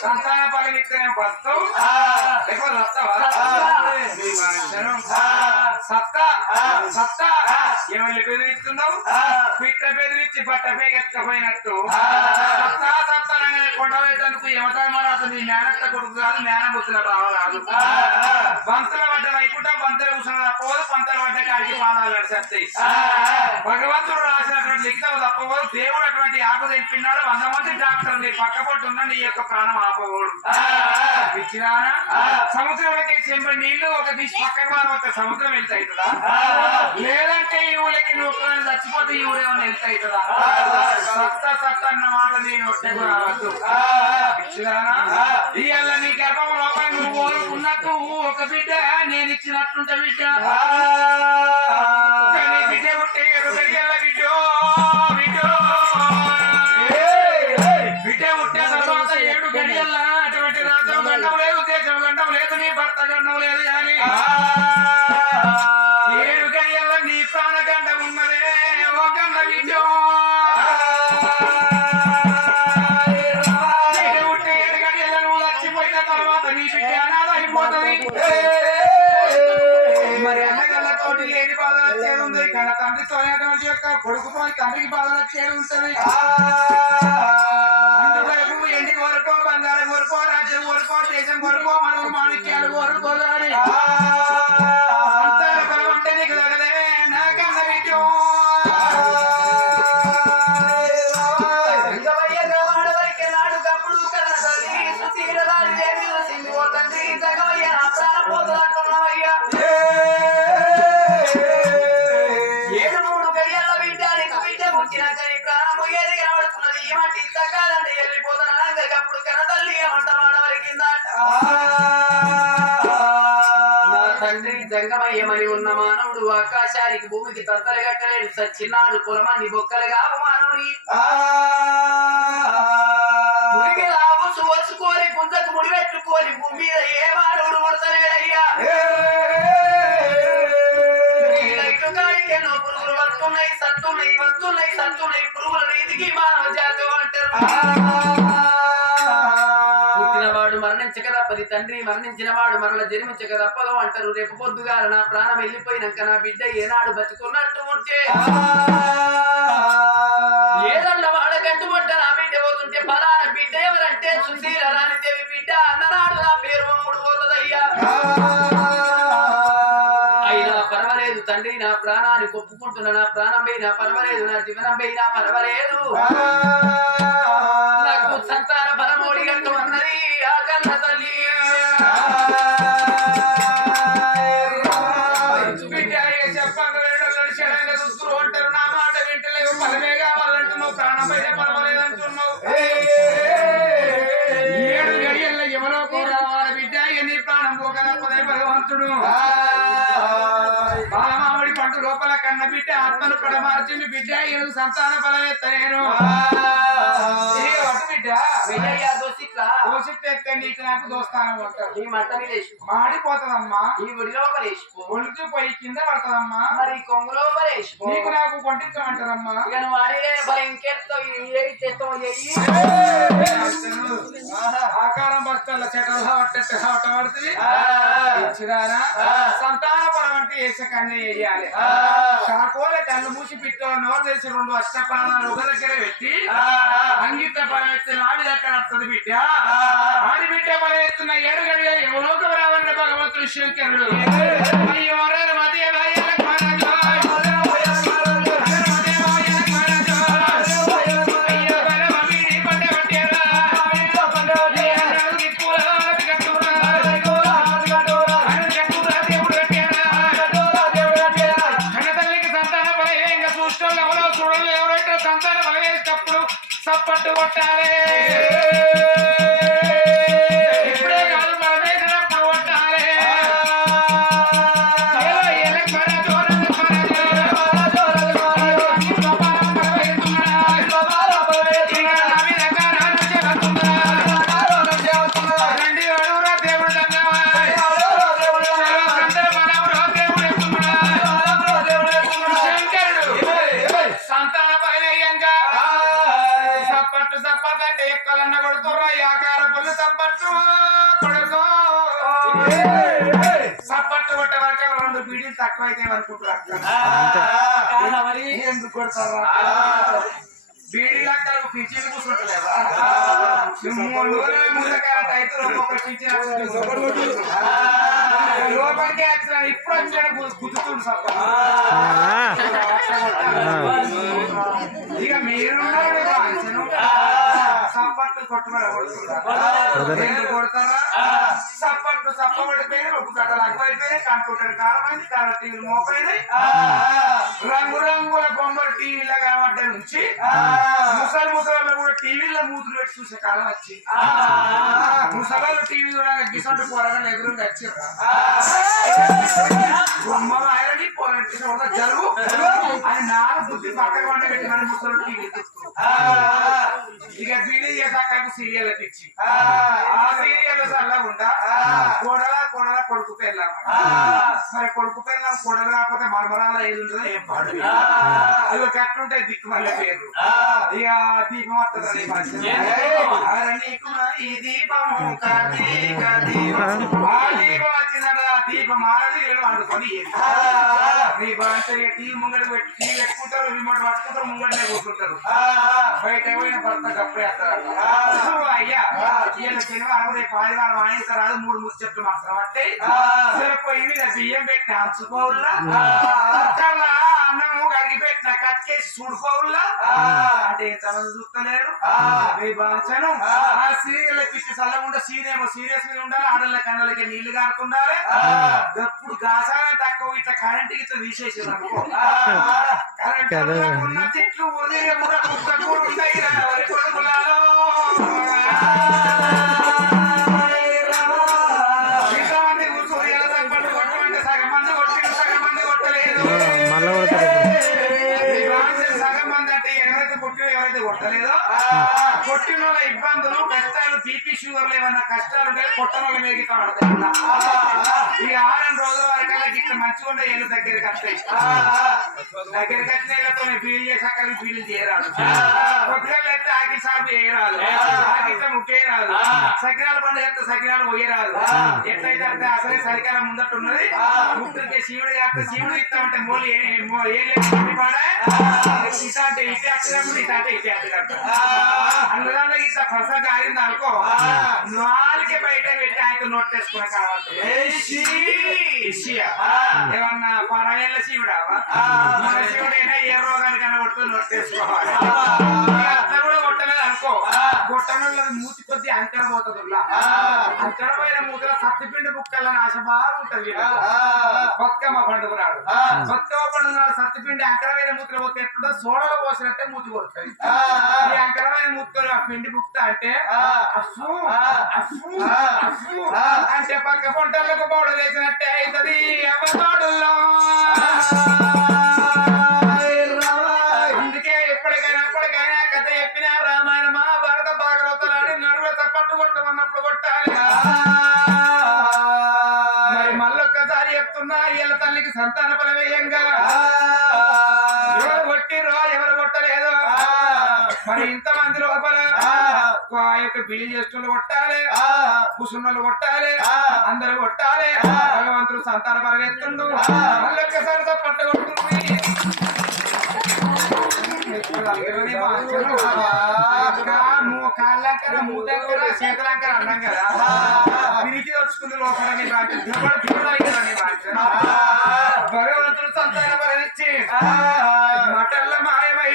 సంతాన పగనిత్యం వస్తావు సత్తా సత్తా ఏమని బెదిరిస్తున్నావు పిట్ట బెదిరించి బట్ట పేగెత్తకపోయినట్టు సత్తా సత్తా కొండవేతనుకు యమధర్మరాజు నీ మేనత్త కొడుకు కాదు మేనబుద్ధుల బావ కాదు బంతుల పడ్డ వైకుంఠం బంతులు కూర్చున్న పోదు పంతల పడ్డ కాడికి పానాలు నడిచేస్తాయి భగవంతుడు రాసినటువంటి లిఖితం తప్పబోదు దేవుడు అటువంటి ఆకు తెప్పినాడు 100 మంది డాక్టర్ నీ పక్కపొట్టు ఉన్న నీ యొక్క ప్రాణం ఆపబోడు ఇచ్చినానా సముద్రంలోకి చెంబడి నీళ్లు ఒక దిశ పక్కకు మారిపోతే సముద్రం వెళ్తాయితుందా లేదంటే ఈ ఊళ్ళకి నువ్వు చచ్చిపోతే ఈ ఊరేమన్నా వెళ్తాయితుందా సత్త సత్త అన్న మాట నేను ఒట్టకు రావద్దు ఇచ్చినానా ఇవాళ నీ గర్భం లోపల నువ్వు ఉన్నట్టు ఒక బిడ్డ నేను ఇచ్చినట్టుంటే బిడ్డ కానీ బిడ్డ పుట్టే బిడ్డ బిడ్డ తండ్రితో అనేటువంటి యొక్క కొడుకుతో తండ్రికి బాధ వచ్చేది ఉంటుంది. అందువరకు ఎండి వరకు బంగారం వరకు రాజ్యం వరకు దేశం వరకు మనకు మాణిక్యాలు వరకు సంతాన బలం అంటే నీకు తగదే నా కన్న విద్యం. జంగమయ్యమని ఉన్న మానవుడు ఆకాశానికి భూమికి తత్తలు కట్టలేడు సచ్చిన్నాడు కులమాన్ని బొక్కలుగా మానవుని వచ్చుకోని గుంజకు ముడిపెట్టుకోని భూమి మీద ఏ మానవుడు ముడతలేడయ్యా. ఎన్నో పురుగులు వస్తున్నాయి సత్తున్నాయి పురుగుల రీతికి మానవ జాతి అంటారు. పుట్టినవాడు మరణించక తప్పది, తండ్రి మరణించిన వాడు మరల జన్మించక తప్పదు అంటారు. రేపు పొద్దుగా నా ప్రాణం వెళ్ళిపోయినాక నా బిడ్డ ఏనాడు బతుకున్నట్టు ఉంటే ఏదన్నా వాడకట్టుమంట నా బిడ్డ పోతుంటే ఫలానా బిడ్డ ఎవరంటే సుశీల రాణిదేవి బిడ్డ అన్ననాడు నా పేరు అమ్ముడు పోతుందయ్యా. అయినా పర్వాలేదు తండ్రి, నా ప్రాణాన్ని కొప్పుకుంటున్నా, నా ప్రాణం పోయినా పర్వాలేదు, నా జీవనం పోయినా పర్వాలేదు, నాకు సంతాన బలమోడి గట్టు అన్నది ఆ కన్న తల్లి. చూస్తూ అంటారు, నా మాట వింటలేవు, బలమే కావాలంటున్నావు, ప్రాణం పోయినా పర్వాలేదు అంటున్నావు. 7 గడియల్లో ఎవరో కోరాలి బిడ్డ, ఎన్ని ప్రాణం పోకలేకపోతే భగవంతుడు బాలమామిడి పండు లోపల కన్న బిడ్డ ఆత్మను పడమార్చింది బిడ్డ, ఎనుగు సంతాన బలమెత్త నేను బిడ్డ దోషిస్తే నీకు నాకు దోస్తానం అంటారు. ఈ మట్టని లేచి మాడిపోతుందమ్మా, ఈ ఒడి లోపల వేసిపో, ఒలికి పోయి కింద పడతాదమ్మా, మరి కొంగు లోపల వేసిపో, నీకు నాకు కొట్టించమంటారమ్మా. ఇక నువ్వు అడిగే ఇంకెత్తావు ఆకారం బస్తాల చెట్ల పడుతుంది. సంతాన పరం అంటే వేసే కన్ను వేయాలి. కాకోలే కళ్ళు మూసి పిట్టో నోరు తెచ్చి 2 అష్టప్రాణాలు ఒక దగ్గర పెట్టి అంగిట్ల పరం ఎత్తున ఆడి దగ్గర వస్తుంది బిడ్డ. ఆడి బిడ్డ పరం ఎత్తున్న 7 గడిగా ఎవరోక రావన్న భగవంతుడు శంకరుడు సప్పట్టు కొట్టాలి. ఇప్పుడే కాదు మన వేసినప్పుడు కొట్టాలి. సంతాన పైనయ్యంగా సప్పట్ అంటే ఎక్కలన్న కొడుతుర్రా ఆకార పుల్లు సప్పట్టు కొడుకో. సప్పట్టు కొట్టే వరకు 2 బీడీలు తక్కువైతే అనుకుంటారు. మరి ఎందుకు కొడతారా? బీడీలు అక్కడ పిచ్చిలు కూర్చుంటలేదా? 3 రోజుల ముందుకాయ రైతులు ఒక్కొక్క పిచ్చి లోపలికి వచ్చిన ఇప్పుడు వచ్చిన గుర్తుండు సప్ప. ఇక మీరున్నారు సప్పట్టు కొడతారా? సప్పట్టు సప్పబడిపోయినాయి, 1 గంటలు అగ్గిపోయినాయి, కంప్యూటర్ కాలమైంది, కలర్ టీవీలు మోపోయినాయి, రంగురంగుల బొమ్మలు టీవీలో కనబడ్డ నుంచి ముసలి కూడా టీవీలో మూతులు పెట్టి చూసే కాలం వచ్చి ముసలాలు టీవీ కూడా గిసంటు పోరాటం ఎదురుగా వచ్చిర్రా బొమ్మ ఆయనని పోరాటి జరుగు అని 4 బుద్ధి పక్కన వంట పెట్టి మన ముసలు టీవీ ఇక బీడీ చేసాక సీరియల్ పిచ్చి ఆ సీరియల్ చల్లకుండా కోడల కొడుకు పెళ్ళాం. మరి కొడుకు పెళ్ళాం కోడలు కాకపోతే మరమరాల ఏది ఉంటుందో ఏం పాడు అవి గట్లుంటాయి దిక్కు మళ్ళీ పేరు. ఇక దీపం వస్తుంది నీకు ఈ దీపం ఆ దీపం వచ్చిన దీపం మారది వీళ్ళు వండుకొని నీ బాగా టీవీ ముంగడి పెట్టి టీవీ పెట్టుకుంటారు రిమోట్ పట్టుకుంటారు ముంగడినే కూర్చుంటారు బయట పోయిన భర్త కప్పేస్తారు అయ్యా వీళ్ళ శనివారం రేపు ఆదివారం ఆయన రాదు 3 ముచ్చట్లు మాత్రం అంటే పోయి మీద బియ్యం పెట్టి అంచుకోవుల్లా అన్నము కడిగి పెట్టిన కట్కేసి చూడుకోవుల్లా అంటే ఎంతమంది చూస్తలేరు బాంచను ఆ సీరియల్ పిచ్చి చల్లకుండా సీనేమో సీరియస్ గా ఉండాలి ఆడళ్ళ కళ్ళకి నీళ్లు కారుతుండాలి అప్పుడు గాసానే తక్కువ ఇట్లా కరెంట్ ఇట్లా తీసేసారు అనుకో కరెంట్ ఉన్న చెట్లు ఉదయం తక్కువ ఉంటాయి వరి కొడుకులాలో ఇంతమంది కూర్చొని ఎలా తగ్గట్టు కొట్టమంటే సగం మంది కొట్టిన సగం మంది కొట్టలేదు సగం మంది అంటే ఎవరైతే కొట్టిన ఎవరైతే కొట్టలేదో కొట్టిన వాళ్ళ ఇబ్బందులు కష్టాలు బీపీ షుగర్లు ఏమన్నా కష్టాలు ఉంటే కొట్టన వాళ్ళ మీద గిట్ట పడతాయి ఈ 6 రోజుల వరకు గిట్ట మంచిగా ఉండే ఏళ్ళు దగ్గరికి వస్తాయి దగ్గరికి వచ్చినాయితో ఫీల్ చేసాక ఫీల్ చేయరాదు కొద్దిగా అయితే ఆకి సాగు చేయరాదు ఆకిట్ట ముక్కేయరాదు సకినాలు పండుగ చేస్తే సకినాలు పోయరాదు ఎట్లయితే అంటే అసలే సరికాలం ముందట్టు ఉన్నది ముట్టుకే శివుడు చేస్తే శివుడు ఇస్తామంటే మోలు ఏ పాడా ఇట అంటే ఇటే అచ్చినప్పుడు ఇట అంటే ఇటే అచ్చినట్టు అందువల్ల ఇట్లా ప్రసంగ ఆగింది అనుకో 4 బయట పెట్టి ఆయన నోట్టేసుకుని కావాలి ఏమన్నా పరాయేళ్ళ శివుడావా మన శివుడైనా ఏ రోగానికన్నా కొట్టుకుని నోట్టేసుకోవాలి అట్లా కూడా కొట్టలేదు అనుకో కొట్టడం మూతి కొద్ది అంకర పోతుంది అంకరమైన మూతిలో సత్తిపిండి బుక్కలని ఆశ బాగుంటది బతుకమ్మ పండుగ నాడు బతుకమ్మ పండుగ నాడు సత్తిపిండి అంకరమైన మూతిలో పోతే ఎట్లుంటో సోడలో పోసినట్టే మూతి కొడుతుంది ఈ అంకరమైన మూతిలో ఆ పిండి బుక్తా అంటే అఫ్ఫు అఫ్ఫు అఫ్ఫు అంటే పక్క పొంటలకు పౌడర్ వేసినట్టే అవుతుంది ఎవరిలో అందుకే ఎప్పటికైనా కథ చెప్పినా రామాయణ మహాభారత భాగవతాలు నడువుల తప్పట్టు కొట్టమన్నప్పుడు కొట్టాలి మరి మళ్ళొక్కసారి చెప్తున్నా వీళ్ళ తల్లికి సంతాన బలవేయంగా ఎవరు కొట్టిరో ఎవరు కొట్టలేదో మరి ఇంతమంది లోపల ఆ యొక్క పెళ్లి చేస్తున్న కొట్టాలి కూసున్నోళ్ళు కొట్టాలి అందరూ కొట్టాలి భగవంతుడు సంతాన బలం ఎత్తుండు మళ్ళొక్కసారి తప్పట్టు కొట్టుంది కాళ్ళంకర మూతంకర చేతులంకర అన్నాం కదా తిరిగి వచ్చుకుంది లోపల భగవంతుడు సంతాన బలమిచ్చి మటల్ల మాయమై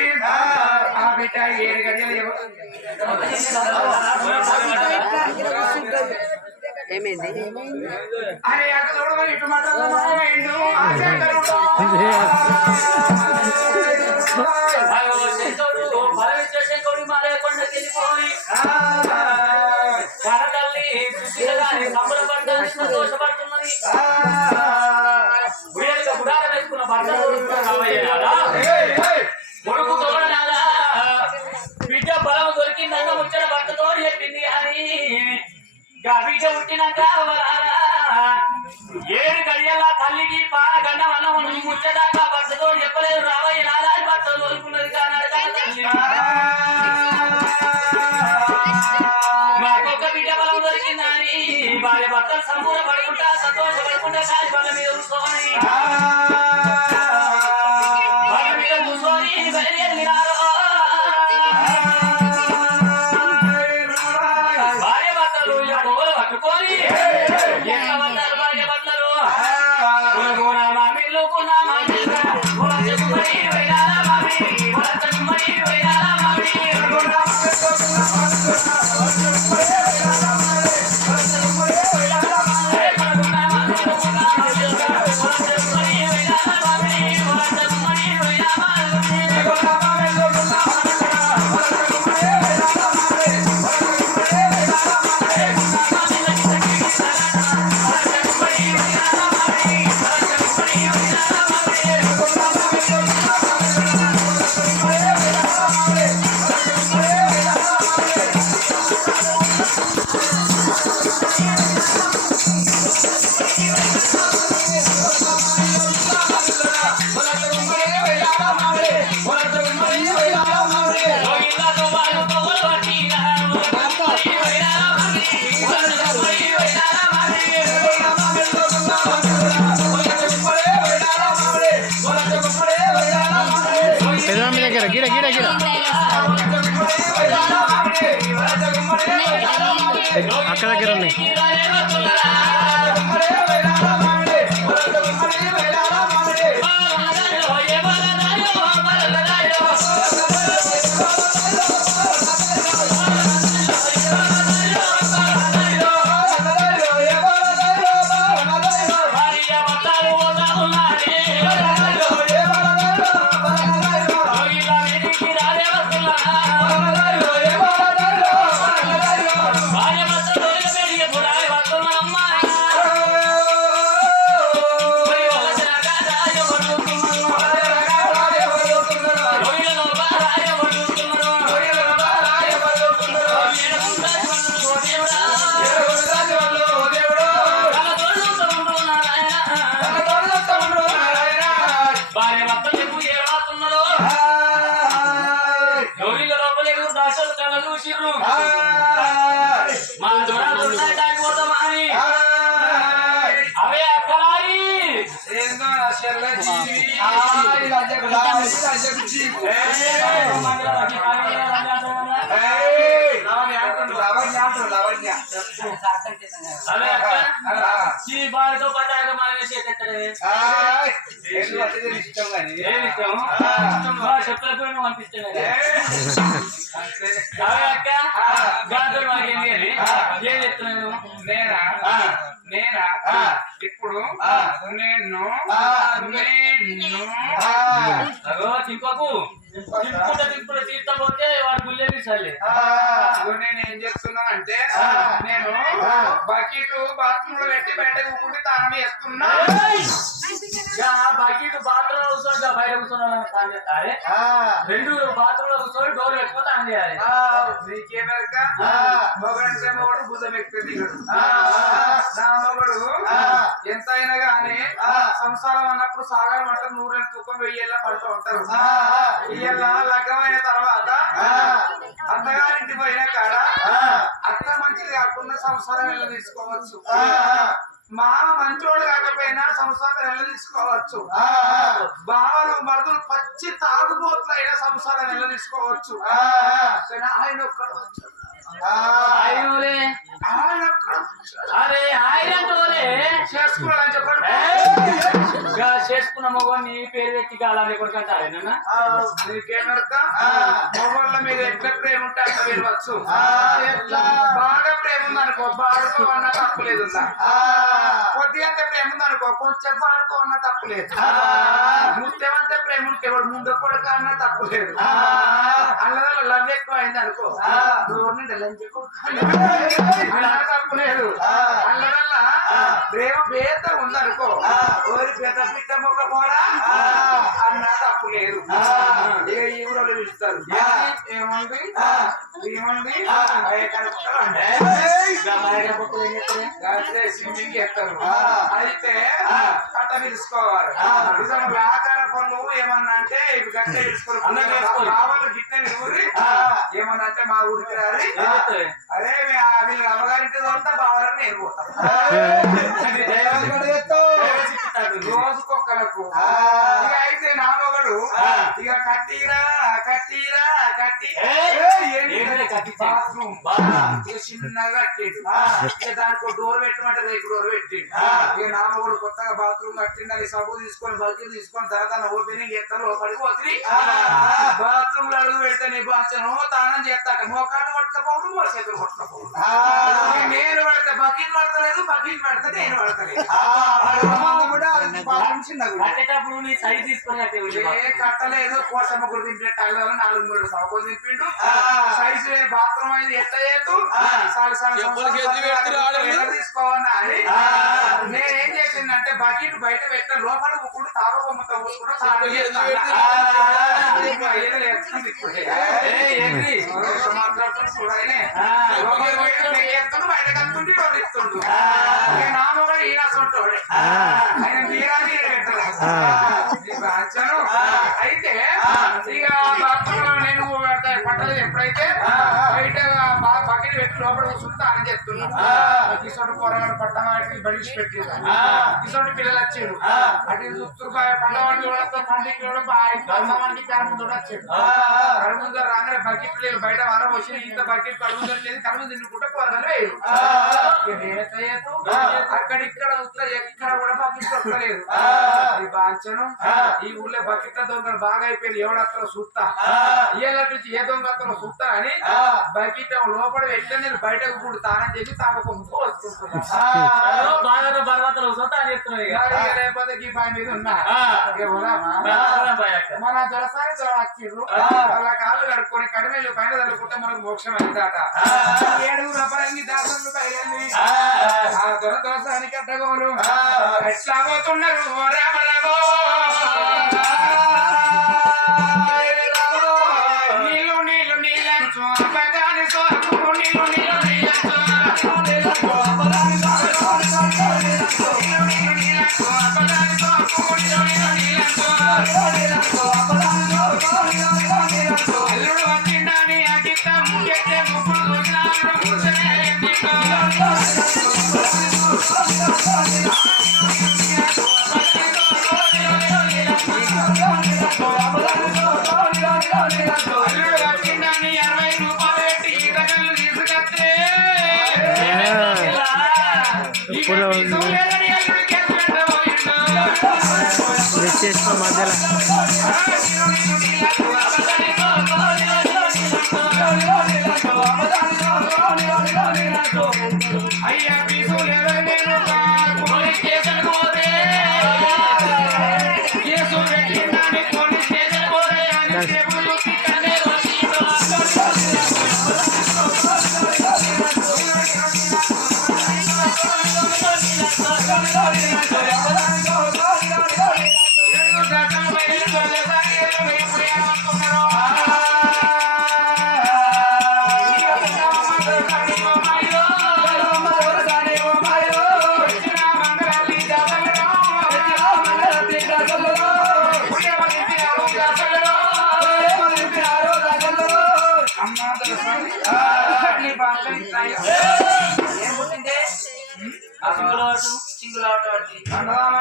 ఆ బిడ్డ 7 గడియలు ఏమైంది అరే అక్కడ చూడమని ఇటు మటల్ల మాయమైండు సంతోషపడుతున్నది గుడార వేసుకున్న భర్త కొడుకు తోడనాలా బిడ్డ బలం దొరికిందన్న ముచ్చట భర్తతో చెప్పింది అని బిడ్డ పుట్టినాక 7 గడియల తల్లికి పాల గండ వల్ల ముచ్చటాక భర్తతో చెప్పలేదు రావయ్య నాదా భర్త దొరుకున్నది కానాడు మాకొక్క బిడ్డ బలం దొరికిందని భార్య భర్తలు సంపూర్ణ పడుకుంటా సంతోషపడుకుంటా కాలి బల్ల మీద కూర్చోని బల్ల మీద కూర్చొని బయలుదేరినారు భార్య భర్తలు పొగలు పట్టుకొని ఎంత పడ్డారు భార్య భర్తలు మామిళ్ళు మామి అక్క దగ్గర ఉన్నాయి. బాలతో పటాక చెప్పులతో పంపిస్తాను అక్క గాజులు మాకేంటి అని ఏం చెప్తున్నాను నేనా ఇప్పుడు నేను తింపకు తింపుడు తీర్చపోతే వాడు గుళ్ళేమి సర్లే నేను ఏం చేస్తున్నా అంటే నేను బకెట్ బాత్రూమ్ లో పెట్టి బయటకు ఊపుకుంటే తానం వేస్తున్నా. బకెట్ బాత్రూమ్ లో కూర్చోండి బయట కూర్చోవాలి రెండు బాత్రూమ్ లో కూర్చొని డోర్ పెట్టుకుంటే ఆన్ చేయాలి. నీకేమరక మొగడంటే మొగడు భుజం ఎక్కుతుంది నా మొగడు ఎంత అయినా గానీ సంసారం అన్నప్పుడు సాగరం అంటారు 100 తూకం 1000 పడుతూ ఉంటారు. ఇయ్యాల లగ్గమైన తర్వాత అత్తగారింటి పోయిన కాడ అత్త మంచిది కాకుండా సంసారం వెళ్ళ తీసుకోవచ్చు. మామ మంచోడు కాకపోయినా సంసారం వెళ్ళ తీసుకోవచ్చు. బావలు మరుదులు పచ్చి తాగుబోతులు అయినా సంసారం వెళ్ళ తీసుకోవచ్చు. ఆయన ఒక్కడు అరే ఆయన చేసుకోవాలని చెప్పండి. చేసుకున్న మొగని పేరు పెట్టి కాలాన్ని కొడుకుంటారు నీకేమరక మొగోళ్ళ మీద ఎట్లా ప్రేమ ఉంటే అట్లా వినవచ్చు. బాగా ప్రేమ ఉందనుకో బాడుకోవన్న తప్పులేదు. కొద్దిగా ప్రేమ ఉందనుకో కొంచెం బాడుకోవన్న తప్పులేదు. ముఖ్యమంత్రి ప్రేమ ఉంటే వాడు ముందు కొడుక అన్న తప్పులేదు. అల్లదల్ల లవ్ ఎక్కువ అయింది అనుకో తప్పులేదు. అల్లదల్ల ప్రేమ పేద ఉందనుకో ఓరి పెద్ద పిట్ట మొక్క కూడా అన్న తప్పు లేదు. ఇక ఈ ఊళ్ళో పిలుస్తారు ఏమండి ఏమండి స్విమ్మింగ్ చేస్తారు. అయితే అట్ట పిలుచుకోవాలి. నిజం వ్యాపార పనులు ఏమన్నా అంటే ఇవి గట్టే పిలుచుకోవాలి. కావాలి గిట్టని ఊరి ఏమన్నా అంటే మా ఊరికి రారి అరే వీళ్ళు అమ్మగారింటి తోట బావాలని నేను పోతాను రోజుకొక్కలకు. అయితే నా మొగడు ఇక కట్టిరా కట్టిరా కట్టి బాత్రూమ్ చిన్నగా కట్టిండు. దానికి డోర్ పెట్టమంటే రేపు డోర్ పెట్టిండు. ఇక నా మొగడు కొత్తగా బాత్రూమ్ కట్టిండు. అది సబ్బు తీసుకొని బల్కి తీసుకొని తర్వాత ఓపెనింగ్ చేస్తాను లోపలికి పోతుంది. బాత్రూమ్ లో అడుగు పెడితే నీ బాచను తానం చేస్తాట మోకాళ్ళు కొట్టుకపోవడం మో చేతులు కొట్టుకపోవడం. నేను పడితే బకెట్ పడతలేదు బకెట్ పడితే నేను పడతలేదు. కట్టేటప్పుడు నీ సైజ్ తీసుకొని కట్టలేదు కోసమ్మ కూడా తింటే 4 సవకొని తింపిండు. సైజు బాత్రూమ్ అయింది ఎట్లా చేతు తీసుకోవన్నా అని నేనేం చేసిందంటే బకెట్ బయట పెట్టిన లోపల ఊపుకుంటూ తాగబొమ్మతో ఊసుకుంటూ బయట కలుపుకుంటే ఇస్తుండు. నా మొగడు ఈయన సొంటోడే ఆయన మీరాని పెట్టను. అయితే ఇక బాత్రూమ్ నేను పట్టలేదు. ఎప్పుడైతే బయట బకెట్ పెట్టి లోపల కూర్చుంటే అని చెప్తున్నా కిసోటి పోరాడు పట్టణానికి బడిసి పెట్టింది కిసోటి పిల్లలు వచ్చారు అటు చుట్టూ పట్టవాడికి పండికి కర్మకి కర్మ వచ్చారు కర్మ రాగానే బకెట్ లేదు బయట వారం వచ్చి ఇంత బకెట్ కర్మ దొరికేది కర్మ తిన్నుకుంటే పోరాడు వేరు అక్కడిక్కడ ఎక్కడ కూడా బకెట్ దొరకలేదు ఈ బాంచను ఈ ఊళ్ళో బకెట్ దొంగలు బాగా అయిపోయింది ఎవడత్తలో చూస్తా నుంచి ఏ దొంగ అత్తలో చూస్తా అని బకెట్ లోపల వెంటనే నేను బయటకు కూడా తానం చేసి తాపకం లేకపోతే ఈ పై మీద ఉన్నా మన దొరసారి వచ్చిర్రు వాళ్ళ కాళ్ళు కడుక్కొని కడిమేలు పైన తల్లుకుంటే మనకు మోక్షం అవుతాట 7 రూపాయలు దాసంలో బయలుదేరి ఆ దొరసానికి అడ్డగోలు ఎట్లా పోతున్నారు రామరామో నీళ్ళు నీళ్ళు నీళ్ళంచు అబదాని సోకు నీళ్ళు నీళ్ళు నీళ్ళంచు అల్లుడు వచ్చిందని అగిత ముఖ్యతే ముగ్గురు మధ్యలో అయ్యా పీసులు నేను పోలీస్ స్టేషన్ పోతే కేసు పెట్టిందని పోలీస్ స్టేషన్ పోతే అని టేబుల్ తిక్కనే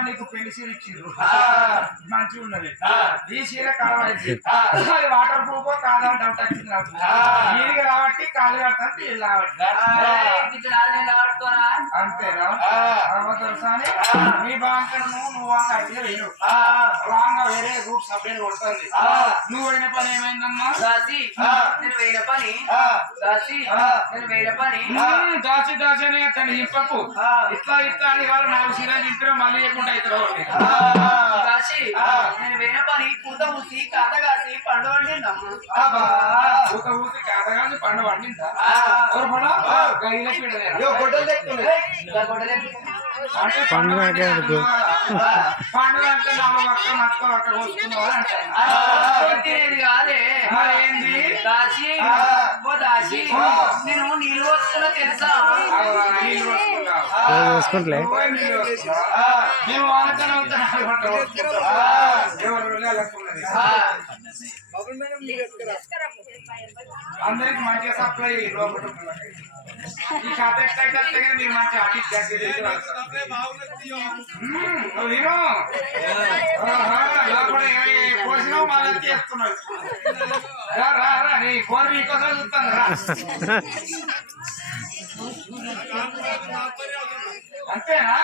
నీకు పెళ్లి చీర ఇచ్చిండ్రు మంచిగా ఉన్నది ఈ చీర కావాలి వాటర్ ప్రూఫ్ కాదా డౌట్ వచ్చింది నాకు నీరు కాబట్టి కాలు కడతాను అంతేనా తెలుసాని నీ బాంకను నువ్వు అట్లా వేయు రాంగా వేరే రూట్ సపరేట్ కొడుతుంది నువ్వు అయిన పని ఏమైందమ్మా నేను వేయిన పని నేను వేయిన పని దాచి దాచి అని అతని ఇంపకు ఇట్లా ఇట్లా అని వాళ్ళు 4 సీరాలు ఇంట్లో మళ్ళీ లేకుండా అవుతారు నేను వేయిన పని పూత ఊసి కాత కాసి పండు వండిందమ్మా పూత ఊసి కాత కాసి పండు వండిందా పండుగ పండుగ అంటే నక్క కాదే ఏంది దాసి దాసి నేను నీళ్ళు వస్తున్నా తెలుసా చూసుకుంటలే మేము అందరికి మంచిగా సప్లై ఈ కథ ఎట్లయితే మీరు మంచి పోసినావు మళ్ళీ చేస్తున్నావు రా నీ ఫోన్ మీకోసం చూస్తాను రా అంతేనా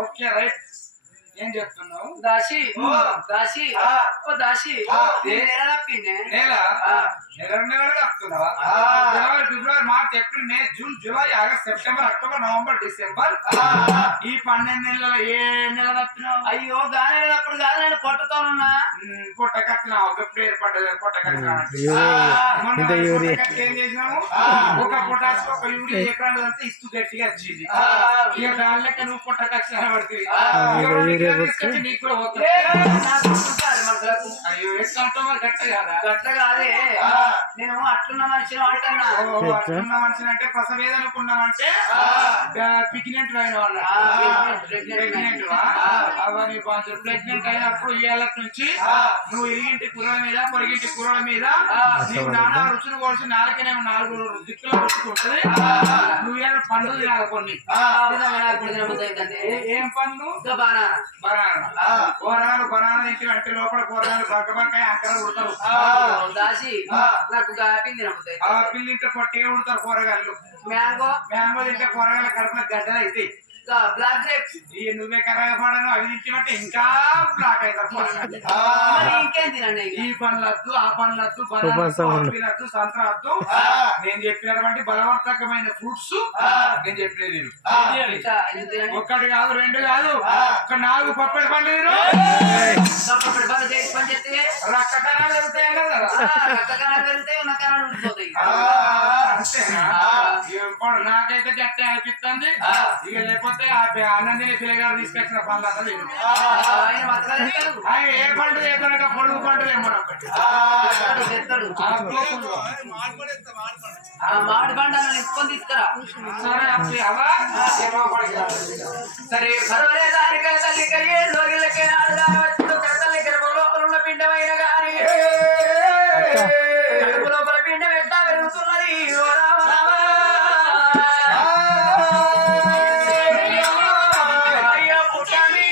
ఓకే రైట్ ఏం చెప్తున్నావు దాసి దాసి ఓ దాసి నెల వస్తున్నావా జనవరి ఫిబ్రవరి March April May June July August September October November December ఈ 12 నెలల ఏ నెల వస్తున్నావు అయ్యో గానేటప్పుడు కాదు నేను పొట్టతోనున్నా పొట్ట కట్టినావు ఒక పేరు పడ్డది పొట్ట కట్టినావు ఏం చేసినాము ఒక పొటాస్ ఒక యూరియా ఎకరాలు అంతా ఇస్తూ గట్టిగా వచ్చింది ఇక దాని లెక్క నువ్వు పొట్ట కట్టిన పడుతుంది నీకు కూడా పోతుంది అయ్యో ఎట్లా మరి గట్ట కాదా గట్ట కాదే నేను అట్లున్న మనిషిని అంటున్నా అట్లున్న మనిషిని అంటే ప్రసవేదనుకున్నావు అంటే పిగ్నెంట్ అయిన వాళ్ళు ప్రెగ్నెంట్ అవన్నీ ప్రెగ్నెంట్ అయినప్పుడు ఇవాళ నుంచి నువ్వు ఇరిగింటి కూరల మీద పొరిగింటి కూరల మీద నీకు నానా రుచులు కోసి నాలుకనే 4 దిక్కులు కొట్టుకుంటది. నువ్వు ఇవాళ పండ్లు తినాలి కొన్ని. ఏం పండ్లు? కూరగాయలు బనానా తింటే అంటే లోపల కూరగాయలు బగ్గబంకాయ అంకర ఉడతారు. పిల్లి ఇంట్లో పట్టే ఉడతారు కూరగాయలు. మ్యాంగో తింటే కూరగాయల కడుపున గడ్డలు అయితే బ్లాక్ గ్రేప్స్ నువ్వే కరగపడను అవి తింటే ఇంకా బ్లాక్ అవుతారు. ఇంకేం తినండి. ఈ పండ్లద్దు ఆ పండ్లద్దు బనానాద్దు సంత్రాద్దు. నేను చెప్పినటువంటి బలవర్తకమైన ఫ్రూట్స్ నేను చెప్పినది ఒక్కటి కాదు 2 కాదు 4 పప్పడి పండ్లు రక్త కణాలు పెరుగుతాయి కదా. నాకైతే గట్టి అనిపిస్తుంది. ఇక లేకపోతే అన్నం తినే పిల్లగారు తీసుకొచ్చిన పండ్లు అసలు ఆయన ఏ పండు ఏదైనా పొడుగు పండు ఏమన్నా ఒకటి మామిడి పండు ఎత్తుకొని తీసుకురా. సరే సరే దానికై తల్లి కలిగే లోగిలకే నాడుగా వచ్చిందో తల్లి గర్భ లోపల ఉన్న పిండమైన గాని గర్భ లోపల పిండం ఎట్లా పెరుగుతున్నది. ఓ రామ రామ అయ్యో పుట్టని